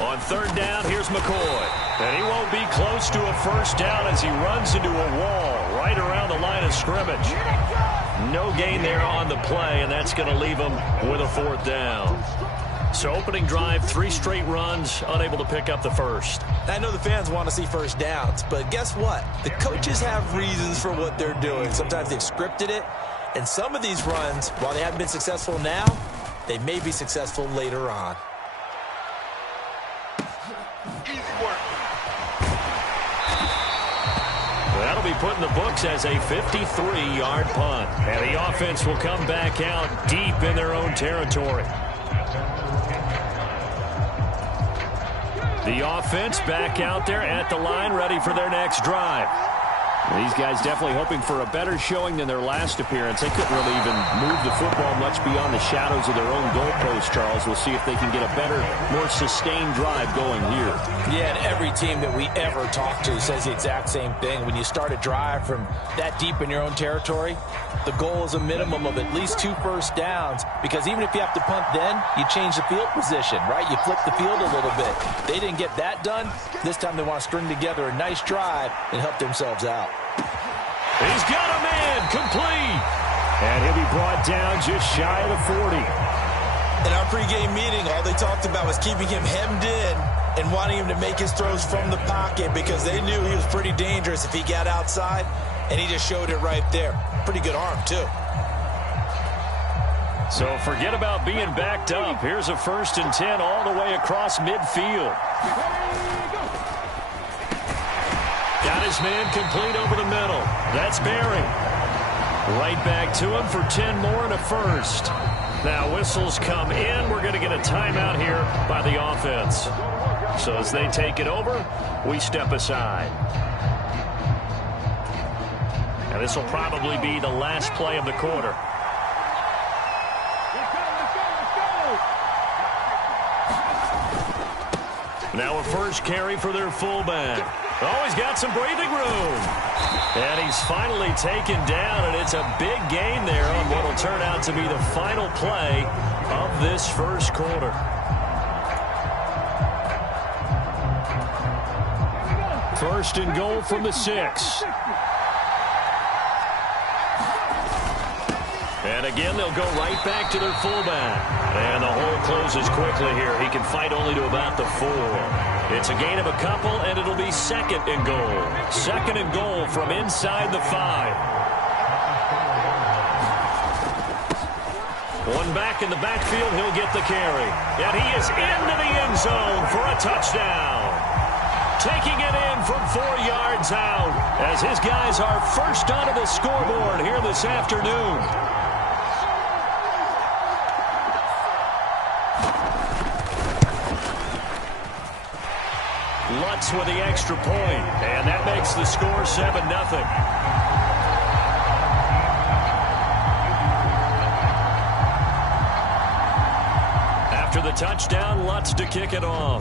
On 3rd down, here's McCoy. And he won't be close to a first down as he runs into a wall right around the line of scrimmage. No gain there on the play, and that's going to leave him with a 4th down. So opening drive, 3 straight runs, unable to pick up the first. I know the fans want to see first downs, but guess what? The coaches have reasons for what they're doing. Sometimes they've scripted it, and some of these runs, while they haven't been successful now, they may be successful later on. That'll be put in the books as a 53-yard punt. And the offense will come back out deep in their own territory. The offense back out there at the line, ready for their next drive. These guys definitely hoping for a better showing than their last appearance. They couldn't really even move the football much beyond the shadows of their own goalpost, Charles. We'll see if they can get a better, more sustained drive going here. Yeah, and every team that we ever talk to says the exact same thing. When you start a drive from that deep in your own territory, the goal is a minimum of at least 2 first downs, because even if you have to punt then, you change the field position, right? You flip the field a little bit. They didn't get that done. This time they want to string together a nice drive and help themselves out. He's got a man, complete. And he'll be brought down just shy of the 40. In our pregame meeting, all they talked about was keeping him hemmed in and wanting him to make his throws from the pocket, because they knew he was pretty dangerous if he got outside, and he just showed it right there. Pretty good arm, too. So forget about being backed up. Here's a 1st and 10 all the way across midfield. Got his man complete over the middle. That's Barry. Right back to him for 10 more and a first. Now whistles come in. We're going to get a timeout here by the offense. So as they take it over, we step aside. Now this will probably be the last play of the quarter. Now a first carry for their fullback. Oh, he's got some breathing room. And he's finally taken down, and it's a big gain there on what will turn out to be the final play of this first quarter. First and goal from the 6. And again, they'll go right back to their fullback. And the hole closes quickly here. He can fight only to about the 4. It's a gain of a couple, and it'll be 2nd and goal. 2nd and goal from inside the 5. One back in the backfield, he'll get the carry. And he is into the end zone for a touchdown. Taking it in from 4 yards out as his guys are first onto the scoreboard here this afternoon. Lutz with the extra point, and that makes the score 7-0. After the touchdown, Lutz to kick it off.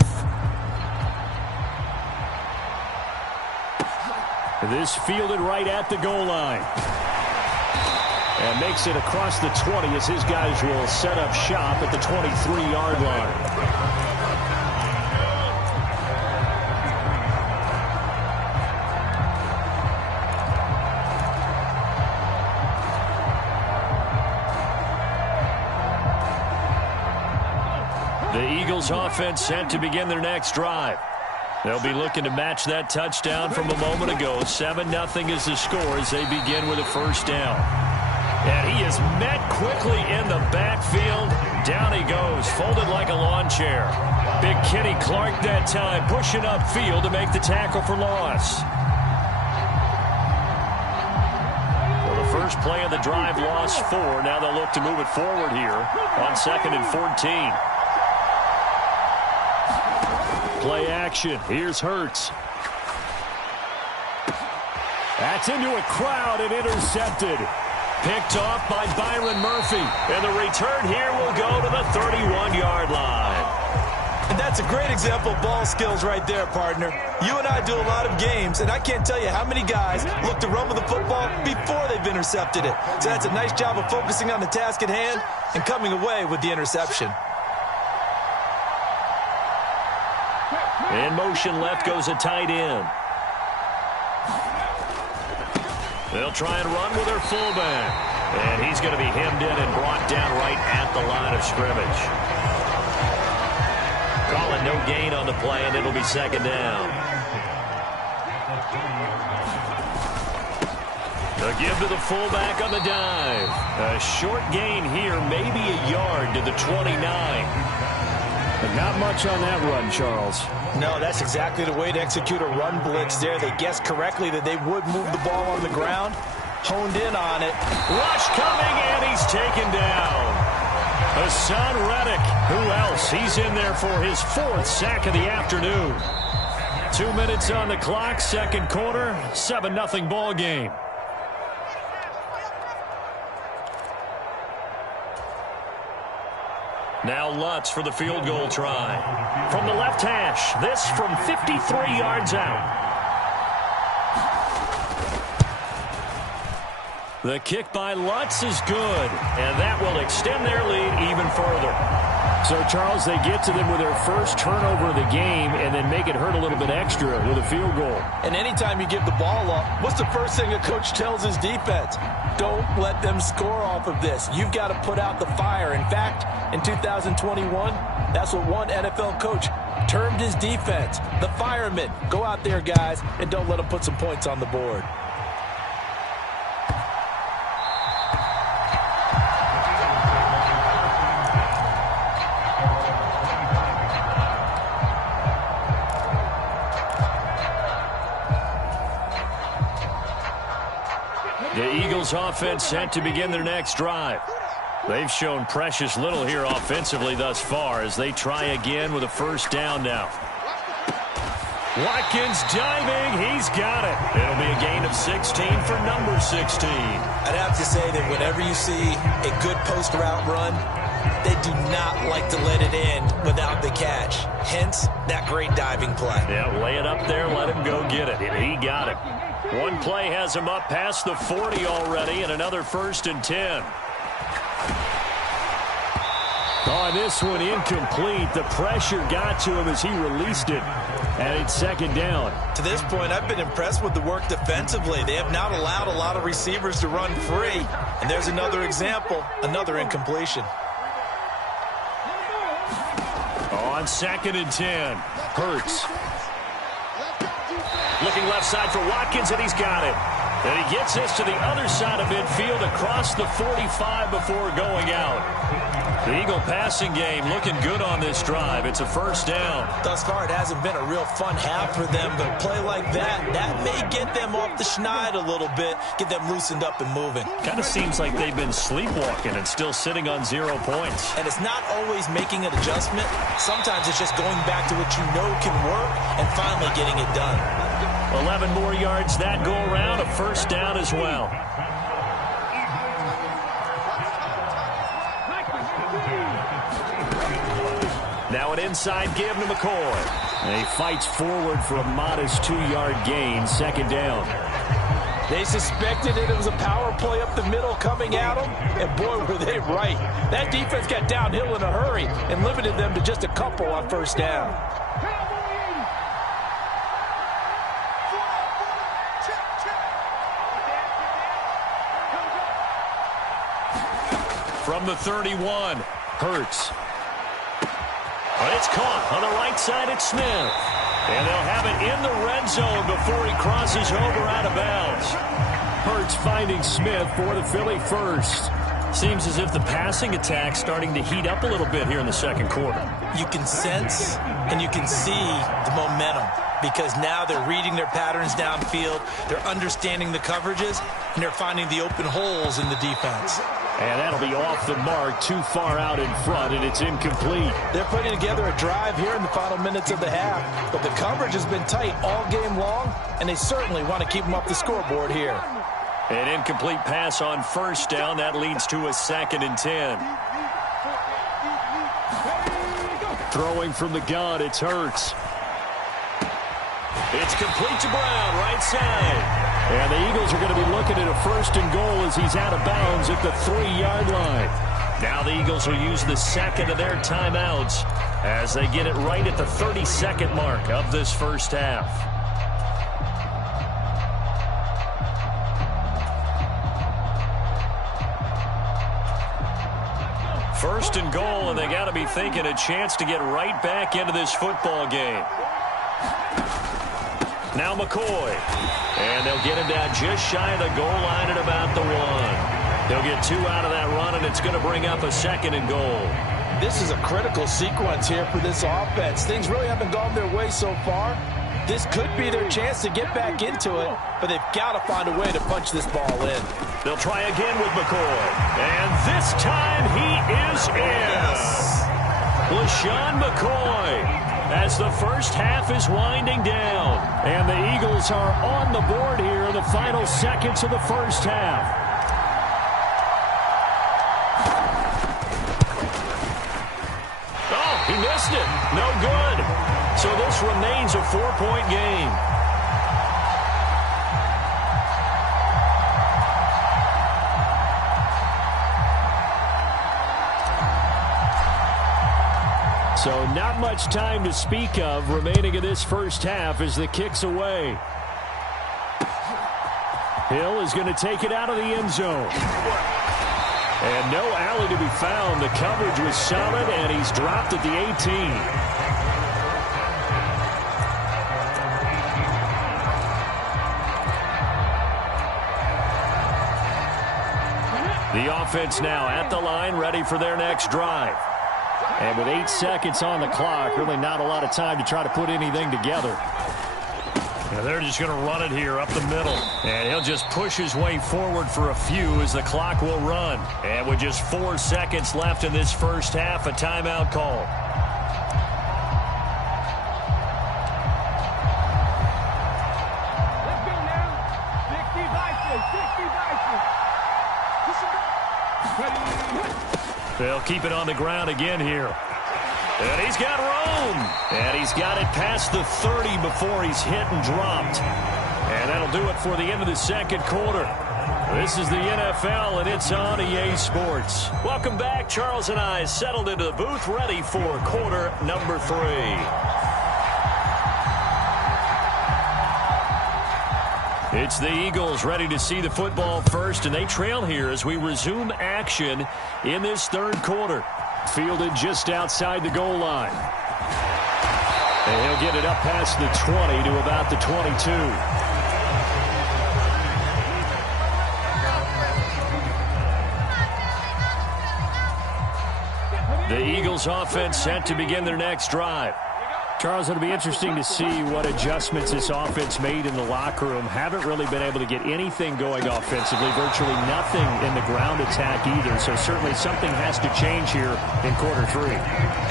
This fielded right at the goal line. And makes it across the 20 as his guys will set up shop at the 23-yard line. The Eagles offense set to begin their next drive. They'll be looking to match that touchdown from a moment ago. 7-0 is the score as they begin with a first down. And he is met quickly in the backfield. Down he goes, folded like a lawn chair. Big Kenny Clark that time, pushing upfield to make the tackle for loss. Well, the first play of the drive lost 4. Now they'll look to move it forward here on 2nd and 14. Play action. Here's Hurts. That's into a crowd and intercepted. Picked off by Byron Murphy. And the return here will go to the 31-yard line. And that's a great example of ball skills right there, partner. You and I do a lot of games, and I can't tell you how many guys look to run with the football before they've intercepted it. So that's a nice job of focusing on the task at hand and coming away with the interception. In motion left goes a tight end. They'll try and run with their fullback. And he's going to be hemmed in and brought down right at the line of scrimmage. No gain on the play, and it'll be second down. The give to the fullback on the dive. A short gain here, maybe a yard to the 29. But not much on that run, Charles. No, that's exactly the way to execute a run blitz there. They guessed correctly that they would move the ball on the ground, honed in on it. Rush coming, and he's taken down. Hassan Reddick, who else? He's in there for his 4th sack of the afternoon. 2 minutes on the clock, second quarter, 7-0 ball game. Now Lutz for the field goal try. From the left hash, this from 53 yards out. The kick by Lutz is good, and that will extend their lead even further. So, Charles, they get to them with their first turnover of the game and then make it hurt a little bit extra with a field goal. And anytime you give the ball up, what's the first thing a coach tells his defense? Don't let them score off of this. You've got to put out the fire. In fact, in 2021, that's what one NFL coach termed his defense. The firemen. Go out there, guys, and don't let them put some points on the board. The Eagles offense set to begin their next drive. They've shown precious little here offensively thus far as they try again with a first down now. Watkins diving. He's got it. It'll be a gain of 16 for number 16. I'd have to say that whenever you see a good post route run, they do not like to let it in without the catch. Hence, that great diving play. Yeah, lay it up there, let him go get it. And he got it. One play has him up past the 40 already, and another 1st and 10. Oh, this one incomplete. The pressure got to him as he released it. And it's second down. To this point, I've been impressed with the work defensively. They have not allowed a lot of receivers to run free. And there's another example, another incompletion. On 2nd and 10, Hurts. Looking left side for Watkins, and he's got it. And he gets this to the other side of midfield across the 45 before going out. The Eagle passing game looking good on this drive. It's a first down. Thus far, it hasn't been a real fun half for them, but a play like that may get them off the schneid a little bit, get them loosened up and moving. Kind of seems like they've been sleepwalking and still sitting on 0 points. And it's not always making an adjustment. Sometimes it's just going back to what you know can work and finally getting it done. 11 more yards that go around, a first down as well. Now an inside give to McCoy. And he fights forward for a modest 2-yard gain, second down. They suspected it was a power play up the middle coming at them, and boy, were they right. That defense got downhill in a hurry and limited them to just a couple on first down. From the 31, Hurts. But it's caught on the right side at Smith. And they'll have it in the red zone before he crosses over out of bounds. Hurts finding Smith for the Philly first. Seems as if the passing attack's starting to heat up a little bit here in the second quarter. You can sense and you can see the momentum because now they're reading their patterns downfield, they're understanding the coverages, and they're finding the open holes in the defense. And that'll be off the mark, too far out in front, and it's incomplete. They're putting together a drive here in the final minutes of the half, but the coverage has been tight all game long, and they certainly want to keep them off the scoreboard here. An incomplete pass on first down. That leads to a 2nd and 10. Throwing from the gun, it's Hurts. It's complete to Brown, right side. And the Eagles are going to be looking at a 1st and goal as he's out of bounds at the 3-yard line. Now the Eagles will use the second of their timeouts as they get it right at the 32nd mark of this first half. First and goal, and they got to be thinking a chance to get right back into this football game. Now McCoy. And they'll get him down just shy of the goal line at about the 1. They'll get 2 out of that run, and it's going to bring up a second and goal. This is a critical sequence here for this offense. Things really haven't gone their way so far. This could be their chance to get back into it, but they've got to find a way to punch this ball in. They'll try again with McCoy. And this time he is in. Yes. LaShawn McCoy, as the first half is winding down. And the Eagles are on the board here in the final seconds of the first half. Oh, he missed it. No good. So this remains a 4-point game. So not much time to speak of remaining in this first half as the kick's away. Hill is going to take it out of the end zone. And no alley to be found. The coverage was solid, and he's dropped at the 18. The offense now at the line, ready for their next drive. And with 8 seconds on the clock, really not a lot of time to try to put anything together. Now they're just going to run it here up the middle. And he'll just push his way forward for a few as the clock will run. And with just 4 seconds left in this first half, a timeout call. Let's go now. 60 vices. They'll keep it on the ground again here. And he's got room. And he's got it past the 30 before he's hit and dropped. And that'll do it for the end of the second quarter. This is the NFL, and it's on EA Sports. Welcome back. Charles and I settled into the booth, ready for quarter number 3. It's the Eagles ready to see the football first, and they trail here as we resume action in this third quarter. Fielded just outside the goal line. And he'll get it up past the 20 to about the 22. The Eagles offense set to begin their next drive. Charles, it'll be interesting to see what adjustments this offense made in the locker room. Haven't really been able to get anything going offensively, virtually nothing in the ground attack either. So certainly something has to change here in quarter 3.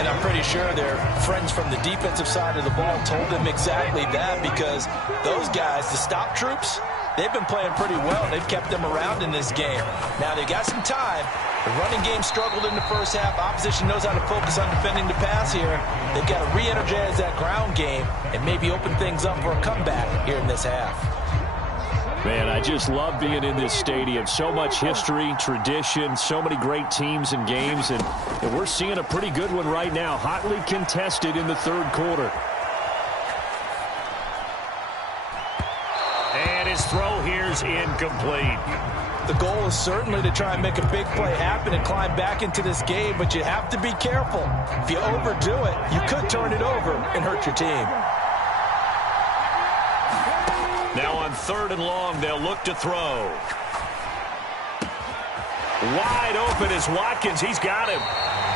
And I'm pretty sure their friends from the defensive side of the ball told them exactly that, because those guys, the stop troops, they've been playing pretty well. They've kept them around in this game. Now they've got some time. The running game struggled in the first half. Opposition knows how to focus on defending the pass here. They've got to re-energize that ground game and maybe open things up for a comeback here in this half. Man, I just love being in this stadium. So much history, tradition, so many great teams and games, and we're seeing a pretty good one right now, hotly contested in the third quarter. And his throw here's incomplete. The goal is certainly to try and make a big play happen and climb back into this game, but you have to be careful. If you overdo it, you could turn it over and hurt your team. Now on 3rd and long, they'll look to throw. Wide open is Watkins. He's got him.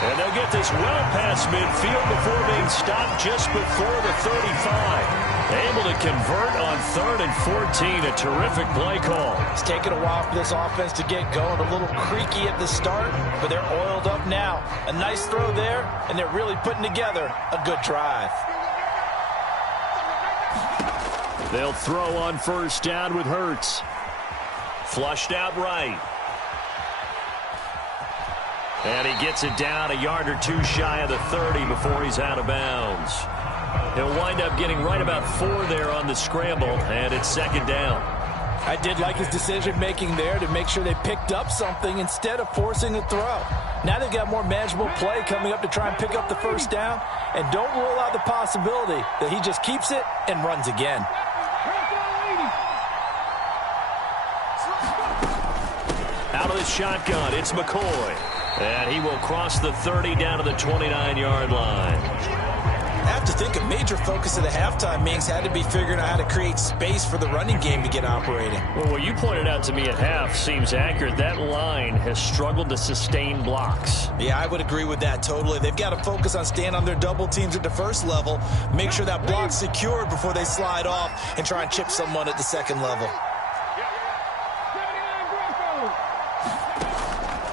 And they'll get this well past midfield before being stopped just before the 35. Able to convert on 3rd and 14. A terrific play call. It's taken a while for this offense to get going. A little creaky at the start, but they're oiled up now. A nice throw there, and they're really putting together a good drive. They'll throw on 1st down with Hurts. Flushed out right. And he gets it down a yard or 2 shy of the 30 before he's out of bounds. He'll wind up getting right about 4 there on the scramble, and it's 2nd down. I did like his decision-making there to make sure they picked up something instead of forcing a throw. Now they've got more manageable play coming up to try and pick up the 1st down, and don't rule out the possibility that he just keeps it and runs again. Out of the shotgun, it's McCoy. And he will cross the 30 down to the 29-yard line. I have to think a major focus of the halftime meetings had to be figuring out how to create space for the running game to get operating. Well, what you pointed out to me at half seems accurate. That line has struggled to sustain blocks. Yeah, I would agree with that totally. They've got to focus on staying on their double teams at the first level, make sure that block's secured before they slide off and try and chip someone at the second level.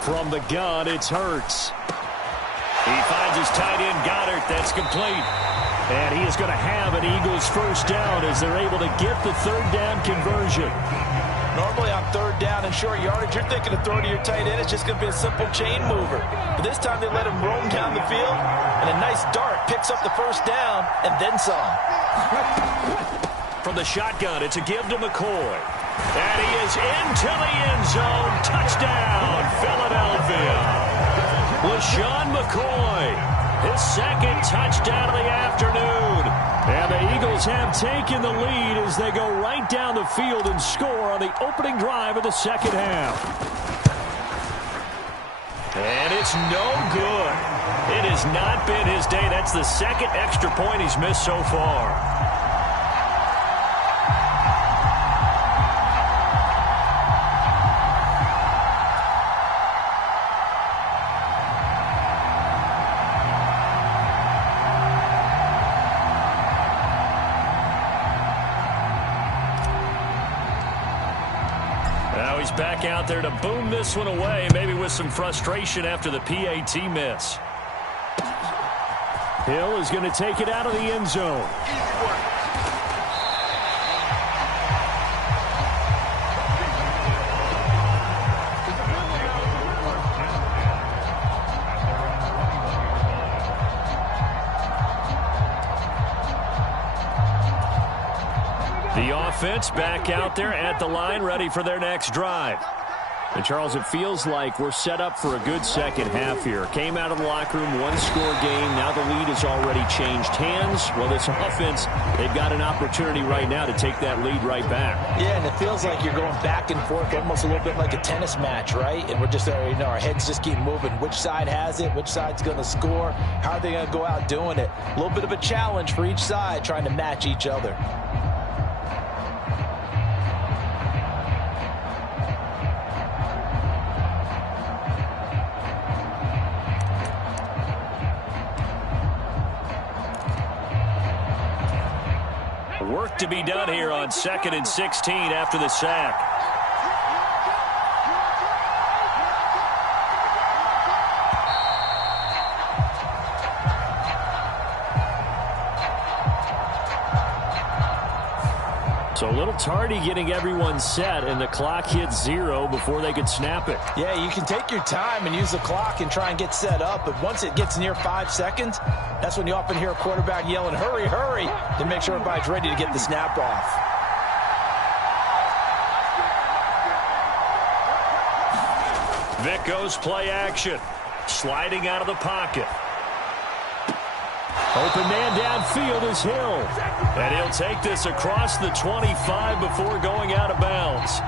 From the gun, it's Hurts. He finds his tight end, Goddard. That's complete. And he is going to have an Eagles first down as they're able to get the third down conversion. Normally on third down and short yardage, you're thinking of throwing to your tight end. It's just going to be a simple chain mover. But this time they let him roam down the field, and a nice dart picks up the first down and then some. From the shotgun, it's a give to McCoy. And he is into the end zone. Touchdown, Philadelphia. LaShawn McCoy, his second touchdown of the afternoon. And the Eagles have taken the lead as they go right down the field and score on the opening drive of the second half. And it's no good. It has not been his day. That's the second extra point he's missed so far. Back out there to boom this one away, maybe with some frustration after the PAT miss. Hill is going to take it out of the end zone. The offense back out there at the line, ready for their next drive. And, Charles, it feels like we're set up for a good second half here. Came out of the locker room, one-score game. Now the lead has already changed hands. Well, this offense, they've got an opportunity right now to take that lead right back. Yeah, and it feels like you're going back and forth, almost a little bit like a tennis match, right? And we're just, our heads just keep moving. Which side has it? Which side's going to score? How are they going to go out doing it? A little bit of a challenge for each side, trying to match each other. Work to be done here on 2nd and 16 after the sack. So a little tardy getting everyone set, and the clock hits 0 before they could snap it. Yeah, you can take your time and use the clock and try and get set up, but once it gets near 5 seconds, that's when you often hear a quarterback yelling, hurry, hurry, to make sure everybody's ready to get the snap off. Vic goes play action, sliding out of the pocket. Open man downfield is Hill. And he'll take this across the 25 before going out of bounds.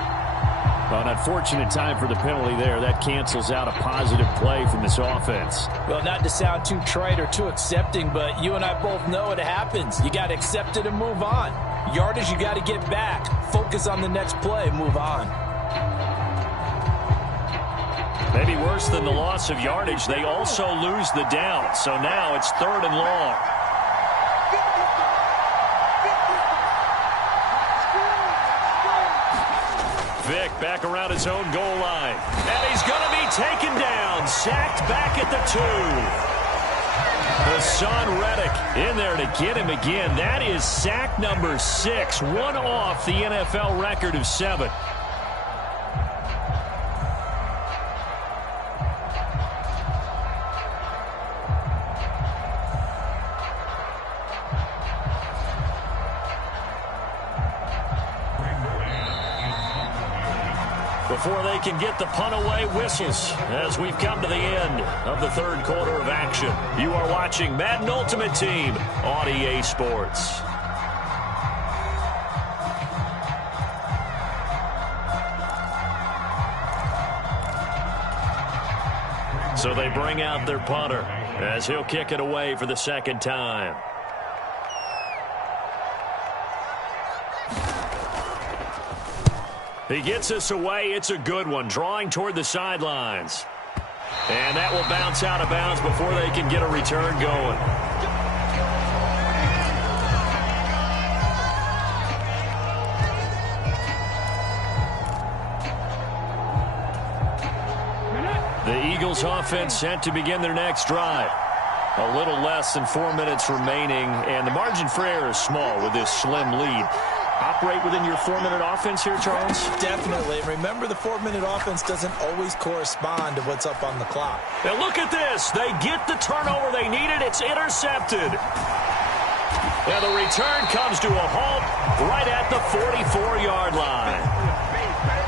Well, an unfortunate time for the penalty there. That cancels out a positive play from this offense. Well, not to sound too trite or too accepting, but you and I both know it happens. You got to accept it and move on. Yardage, you got to get back. Focus on the next play, move on. Maybe worse than the loss of yardage, they also lose the down. So now it's 3rd and long. Vic back around his own goal line. And he's going to be taken down. Sacked back at the 2. Hassan Reddick in there to get him again. That is sack number 6. One off the NFL record of 7. Before they can get the punt away, whistles as we've come to the end of the 3rd quarter of action. You are watching Madden Ultimate Team on EA Sports. So they bring out their punter as he'll kick it away for the second time. He gets this away. It's a good one, drawing toward the sidelines. And that will bounce out of bounds before they can get a return going. The Eagles offense set to begin their next drive. A little less than 4 minutes remaining, and the margin for error is small with this slim lead. Operate within your 4-minute offense here, Charles? Definitely. Remember, the 4-minute offense doesn't always correspond to what's up on the clock. And look at this. They get the turnover they needed. It's intercepted. And the return comes to a halt right at the 44-yard line.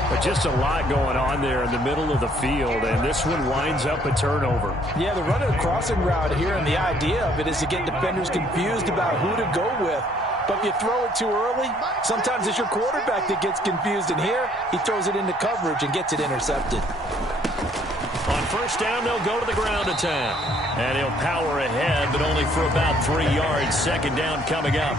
But just a lot going on there in the middle of the field, and this one winds up a turnover. Yeah, they're running a crossing route here, and the idea of it is to get defenders confused about who to go with. But if you throw it too early, sometimes it's your quarterback that gets confused. And here, he throws it into coverage and gets it intercepted. On first down, they'll go to the ground attack. And he'll power ahead, but only for about 3 yards. Second down coming up.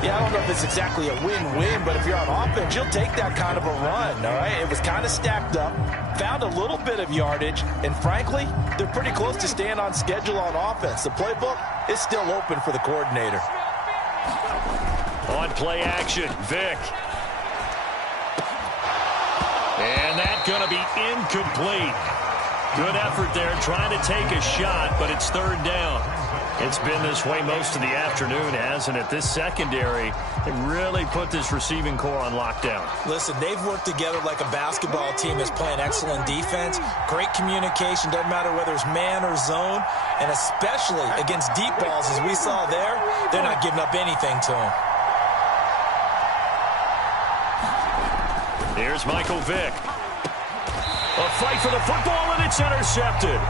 Yeah, I don't know if it's exactly a win-win, but if you're on offense, you'll take that kind of a run, all right? It was kind of stacked up, found a little bit of yardage, and frankly, they're pretty close to staying on schedule on offense. The playbook is still open for the coordinator. On play action, Vick. And that's going to be incomplete. Good effort there, trying to take a shot, but it's third down. It's been this way most of the afternoon, hasn't it? This secondary, they really put this receiving core on lockdown. Listen, they've worked together like a basketball team that's playing excellent defense. Great communication, doesn't matter whether it's man or zone. And especially against deep balls, as we saw there, they're not giving up anything to them. Here's Michael Vick. A fight for the football, and it's intercepted.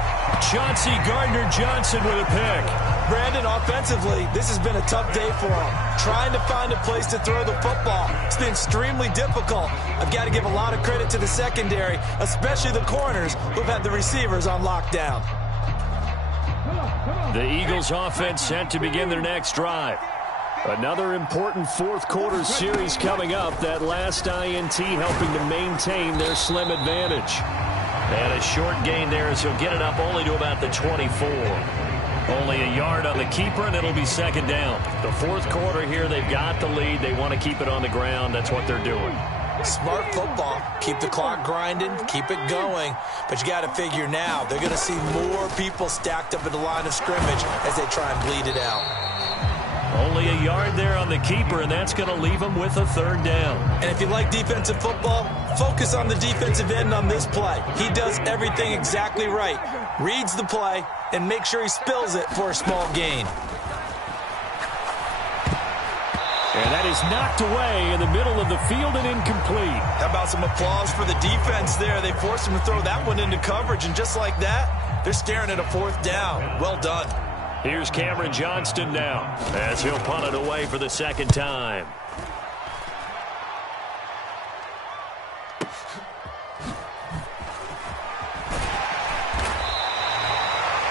Chauncey Gardner-Johnson with a pick. Brandon, offensively, this has been a tough day for him. Trying to find a place to throw the football. It's been extremely difficult. I've got to give a lot of credit to the secondary, especially the corners who've had the receivers on lockdown. The Eagles offense set to begin their next drive. Another important fourth quarter series coming up. That last INT helping to maintain their slim advantage. And a short gain there as he'll get it up only to about the 24. Only a yard on the keeper, and it'll be second down. The fourth quarter here, they've got the lead. They want to keep it on the ground. That's what they're doing. Smart football. Keep the clock grinding. Keep it going. But you got to figure now, they're going to see more people stacked up at the line of scrimmage as they try and bleed it out. Only a yard there on the keeper, and that's going to leave him with a third down. And if you like defensive football, focus on the defensive end on this play. He does everything exactly right. Reads the play and make sure he spills it for a small gain. And that is knocked away in the middle of the field and incomplete. How about some applause for the defense there? They forced him to throw that one into coverage, and just like that, they're staring at a fourth down. Well done. Here's Cameron Johnston now as he'll punt it away for the second time.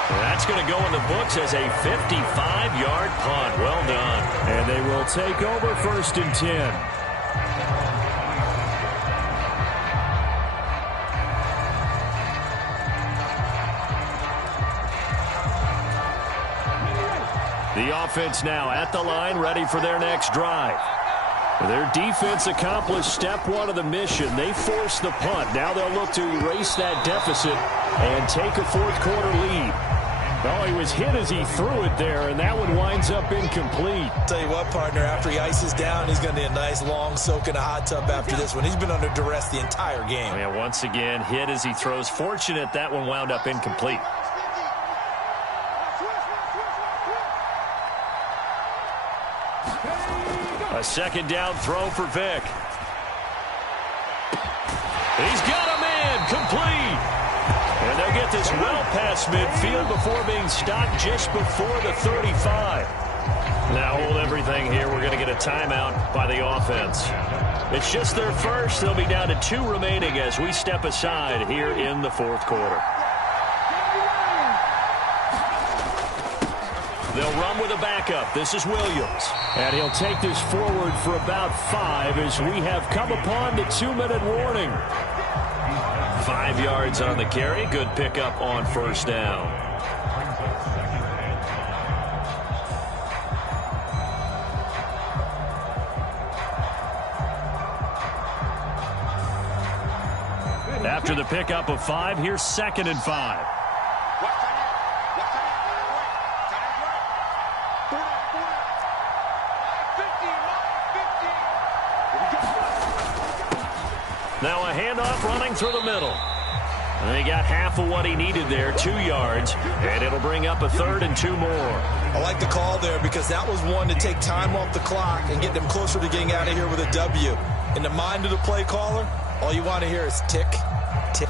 That's going to go in the books as a 55-yard punt. Well done. And they will take over first and 10. The offense now at the line, ready for their next drive. Their defense accomplished step one of the mission. They forced the punt. Now they'll look to erase that deficit and take a fourth quarter lead. Oh, he was hit as he threw it there, and that one winds up incomplete. Tell you what, partner, after he ices down, he's going to need a nice long soak in a hot tub after this one. He's been under duress the entire game. Yeah, once again, hit as he throws. Fortunate that one wound up incomplete. A second down throw for Vick. He's got a man complete. And they'll get this well past midfield before being stopped just before the 35. Now hold everything here. We're going to get a timeout by the offense. It's just their first. They'll be down to 2 remaining as we step aside here in the fourth quarter. They'll run with a backup. This is Williams. And he'll take this forward for about 5 as we have come upon the 2-minute warning. 5 yards on the carry. Good pickup on first down. After the pickup of 5, here's 2nd and 5. Now a handoff running through the middle. And he got half of what he needed there, 2 yards, and it'll bring up a 3rd and 2 more. I like the call there because that was one to take time off the clock and get them closer to getting out of here with a W. In the mind of the play caller, all you want to hear is tick, tick.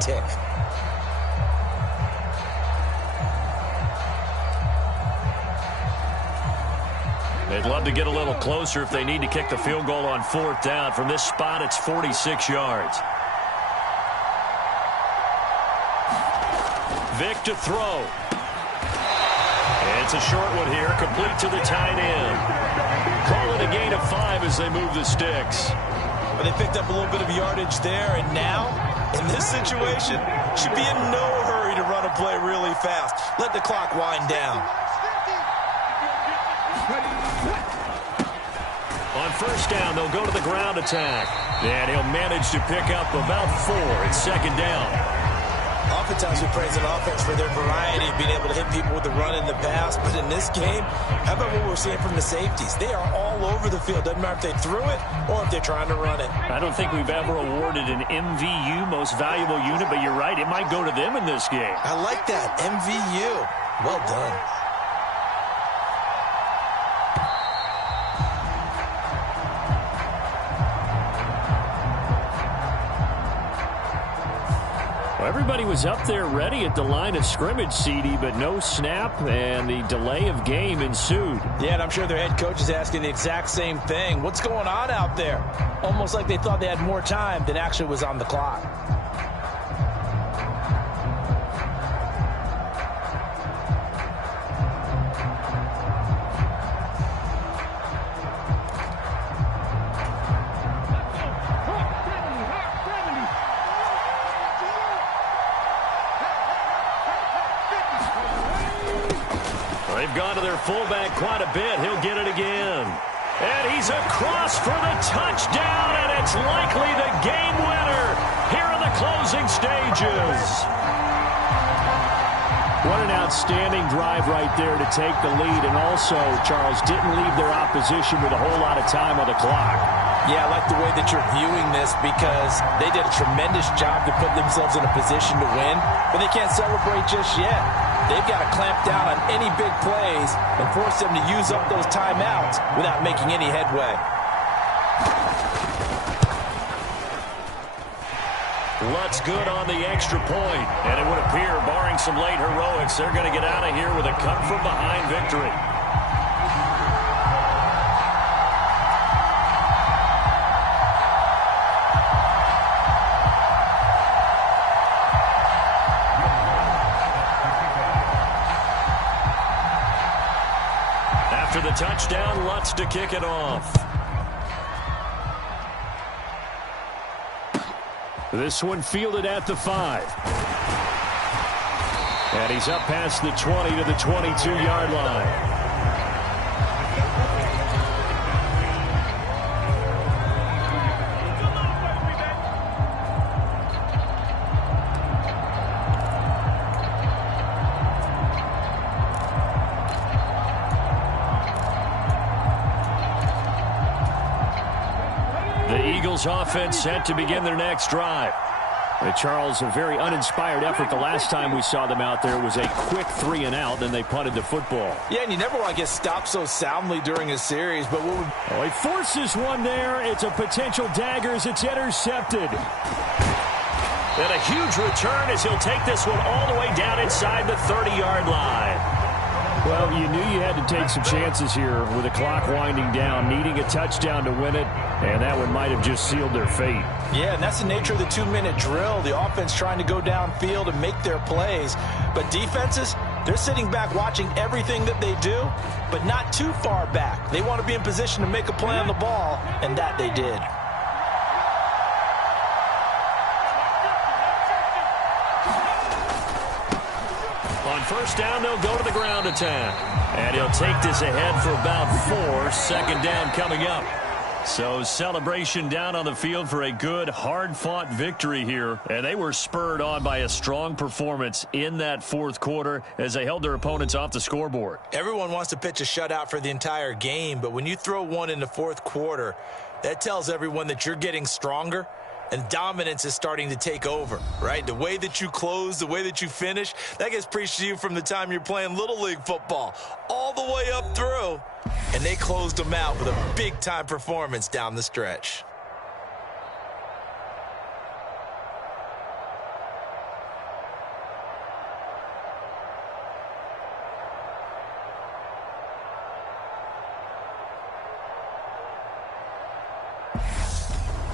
Tick. They'd love to get a little closer if they need to kick the field goal on 4th down. From this spot, it's 46 yards. Vick to throw. It's a short one here, complete to the tight end. Call it a gain of 5 as they move the sticks. But they picked up a little bit of yardage there, and now, in this situation, should be in no hurry to run a play really fast. Let the clock wind down. On first down, they'll go to the ground attack. And he'll manage to pick up about 4. It's 2nd down. Oftentimes we praise an offense for their variety of being able to hit people with the run and the pass. But in this game, how about what we're seeing from the safeties? They are all over the field. Doesn't matter if they threw it or if they're trying to run it. I don't think we've ever awarded an MVU, most valuable unit, but you're right. It might go to them in this game. I like that. MVU. Well done. Everybody was up there ready at the line of scrimmage, CD, but no snap, and the delay of game ensued. Yeah, and I'm sure their head coach is asking the exact same thing. What's going on out there? Almost like they thought they had more time than actually was on the clock. They've gone to their fullback quite a bit. He'll get it again. And he's across for the touchdown, and it's likely the game winner here in the closing stages. What an outstanding drive right there to take the lead, and also, Charles, didn't leave their opposition with a whole lot of time on the clock. Yeah, I like the way that you're viewing this because they did a tremendous job to put themselves in a position to win, but they can't celebrate just yet. They've got to clamp down on any big plays and force them to use up those timeouts without making any headway. Lutz good on the extra point, and it would appear, barring some late heroics, they're going to get out of here with a come-from-behind victory. touchdown, Lutz to kick it off. This one fielded at the 5. And he's up past the 20 to the 22-yard line. Offense set to begin their next drive. Charles, a very uninspired effort the last time we saw them out there. It was a quick 3-and-out, then they punted the football. Yeah, and you never want to get stopped so soundly during a series. But what would... Oh, he forces one there. It's a potential dagger as it's intercepted. And a huge return as he'll take this one all the way down inside the 30-yard line. Well, you knew you had to take some chances here with the clock winding down, needing a touchdown to win it, and that one might have just sealed their fate. Yeah, and that's the nature of the 2-minute drill. The offense trying to go downfield and make their plays. But defenses, they're sitting back watching everything that they do, but not too far back. They want to be in position to make a play on the ball, and that they did. First down, they'll go to the ground attack. And he'll take this ahead for about 4. Second down coming up. So celebration down on the field for a good, hard-fought victory here. And they were spurred on by a strong performance in that fourth quarter as they held their opponents off the scoreboard. Everyone wants to pitch a shutout for the entire game, but when you throw one in the fourth quarter, that tells everyone that you're getting stronger. And dominance is starting to take over, right? The way that you close, the way that you finish, that gets preached to you from the time you're playing Little League football all the way up through. And they closed them out with a big-time performance down the stretch.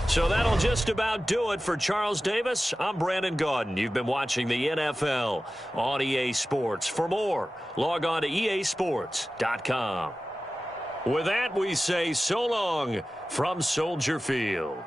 So that'll just about do it for Charles Davis. I'm Brandon Gaudin. You've been watching the NFL on EA Sports. For more, log on to easports.com. With that, we say so long from Soldier Field.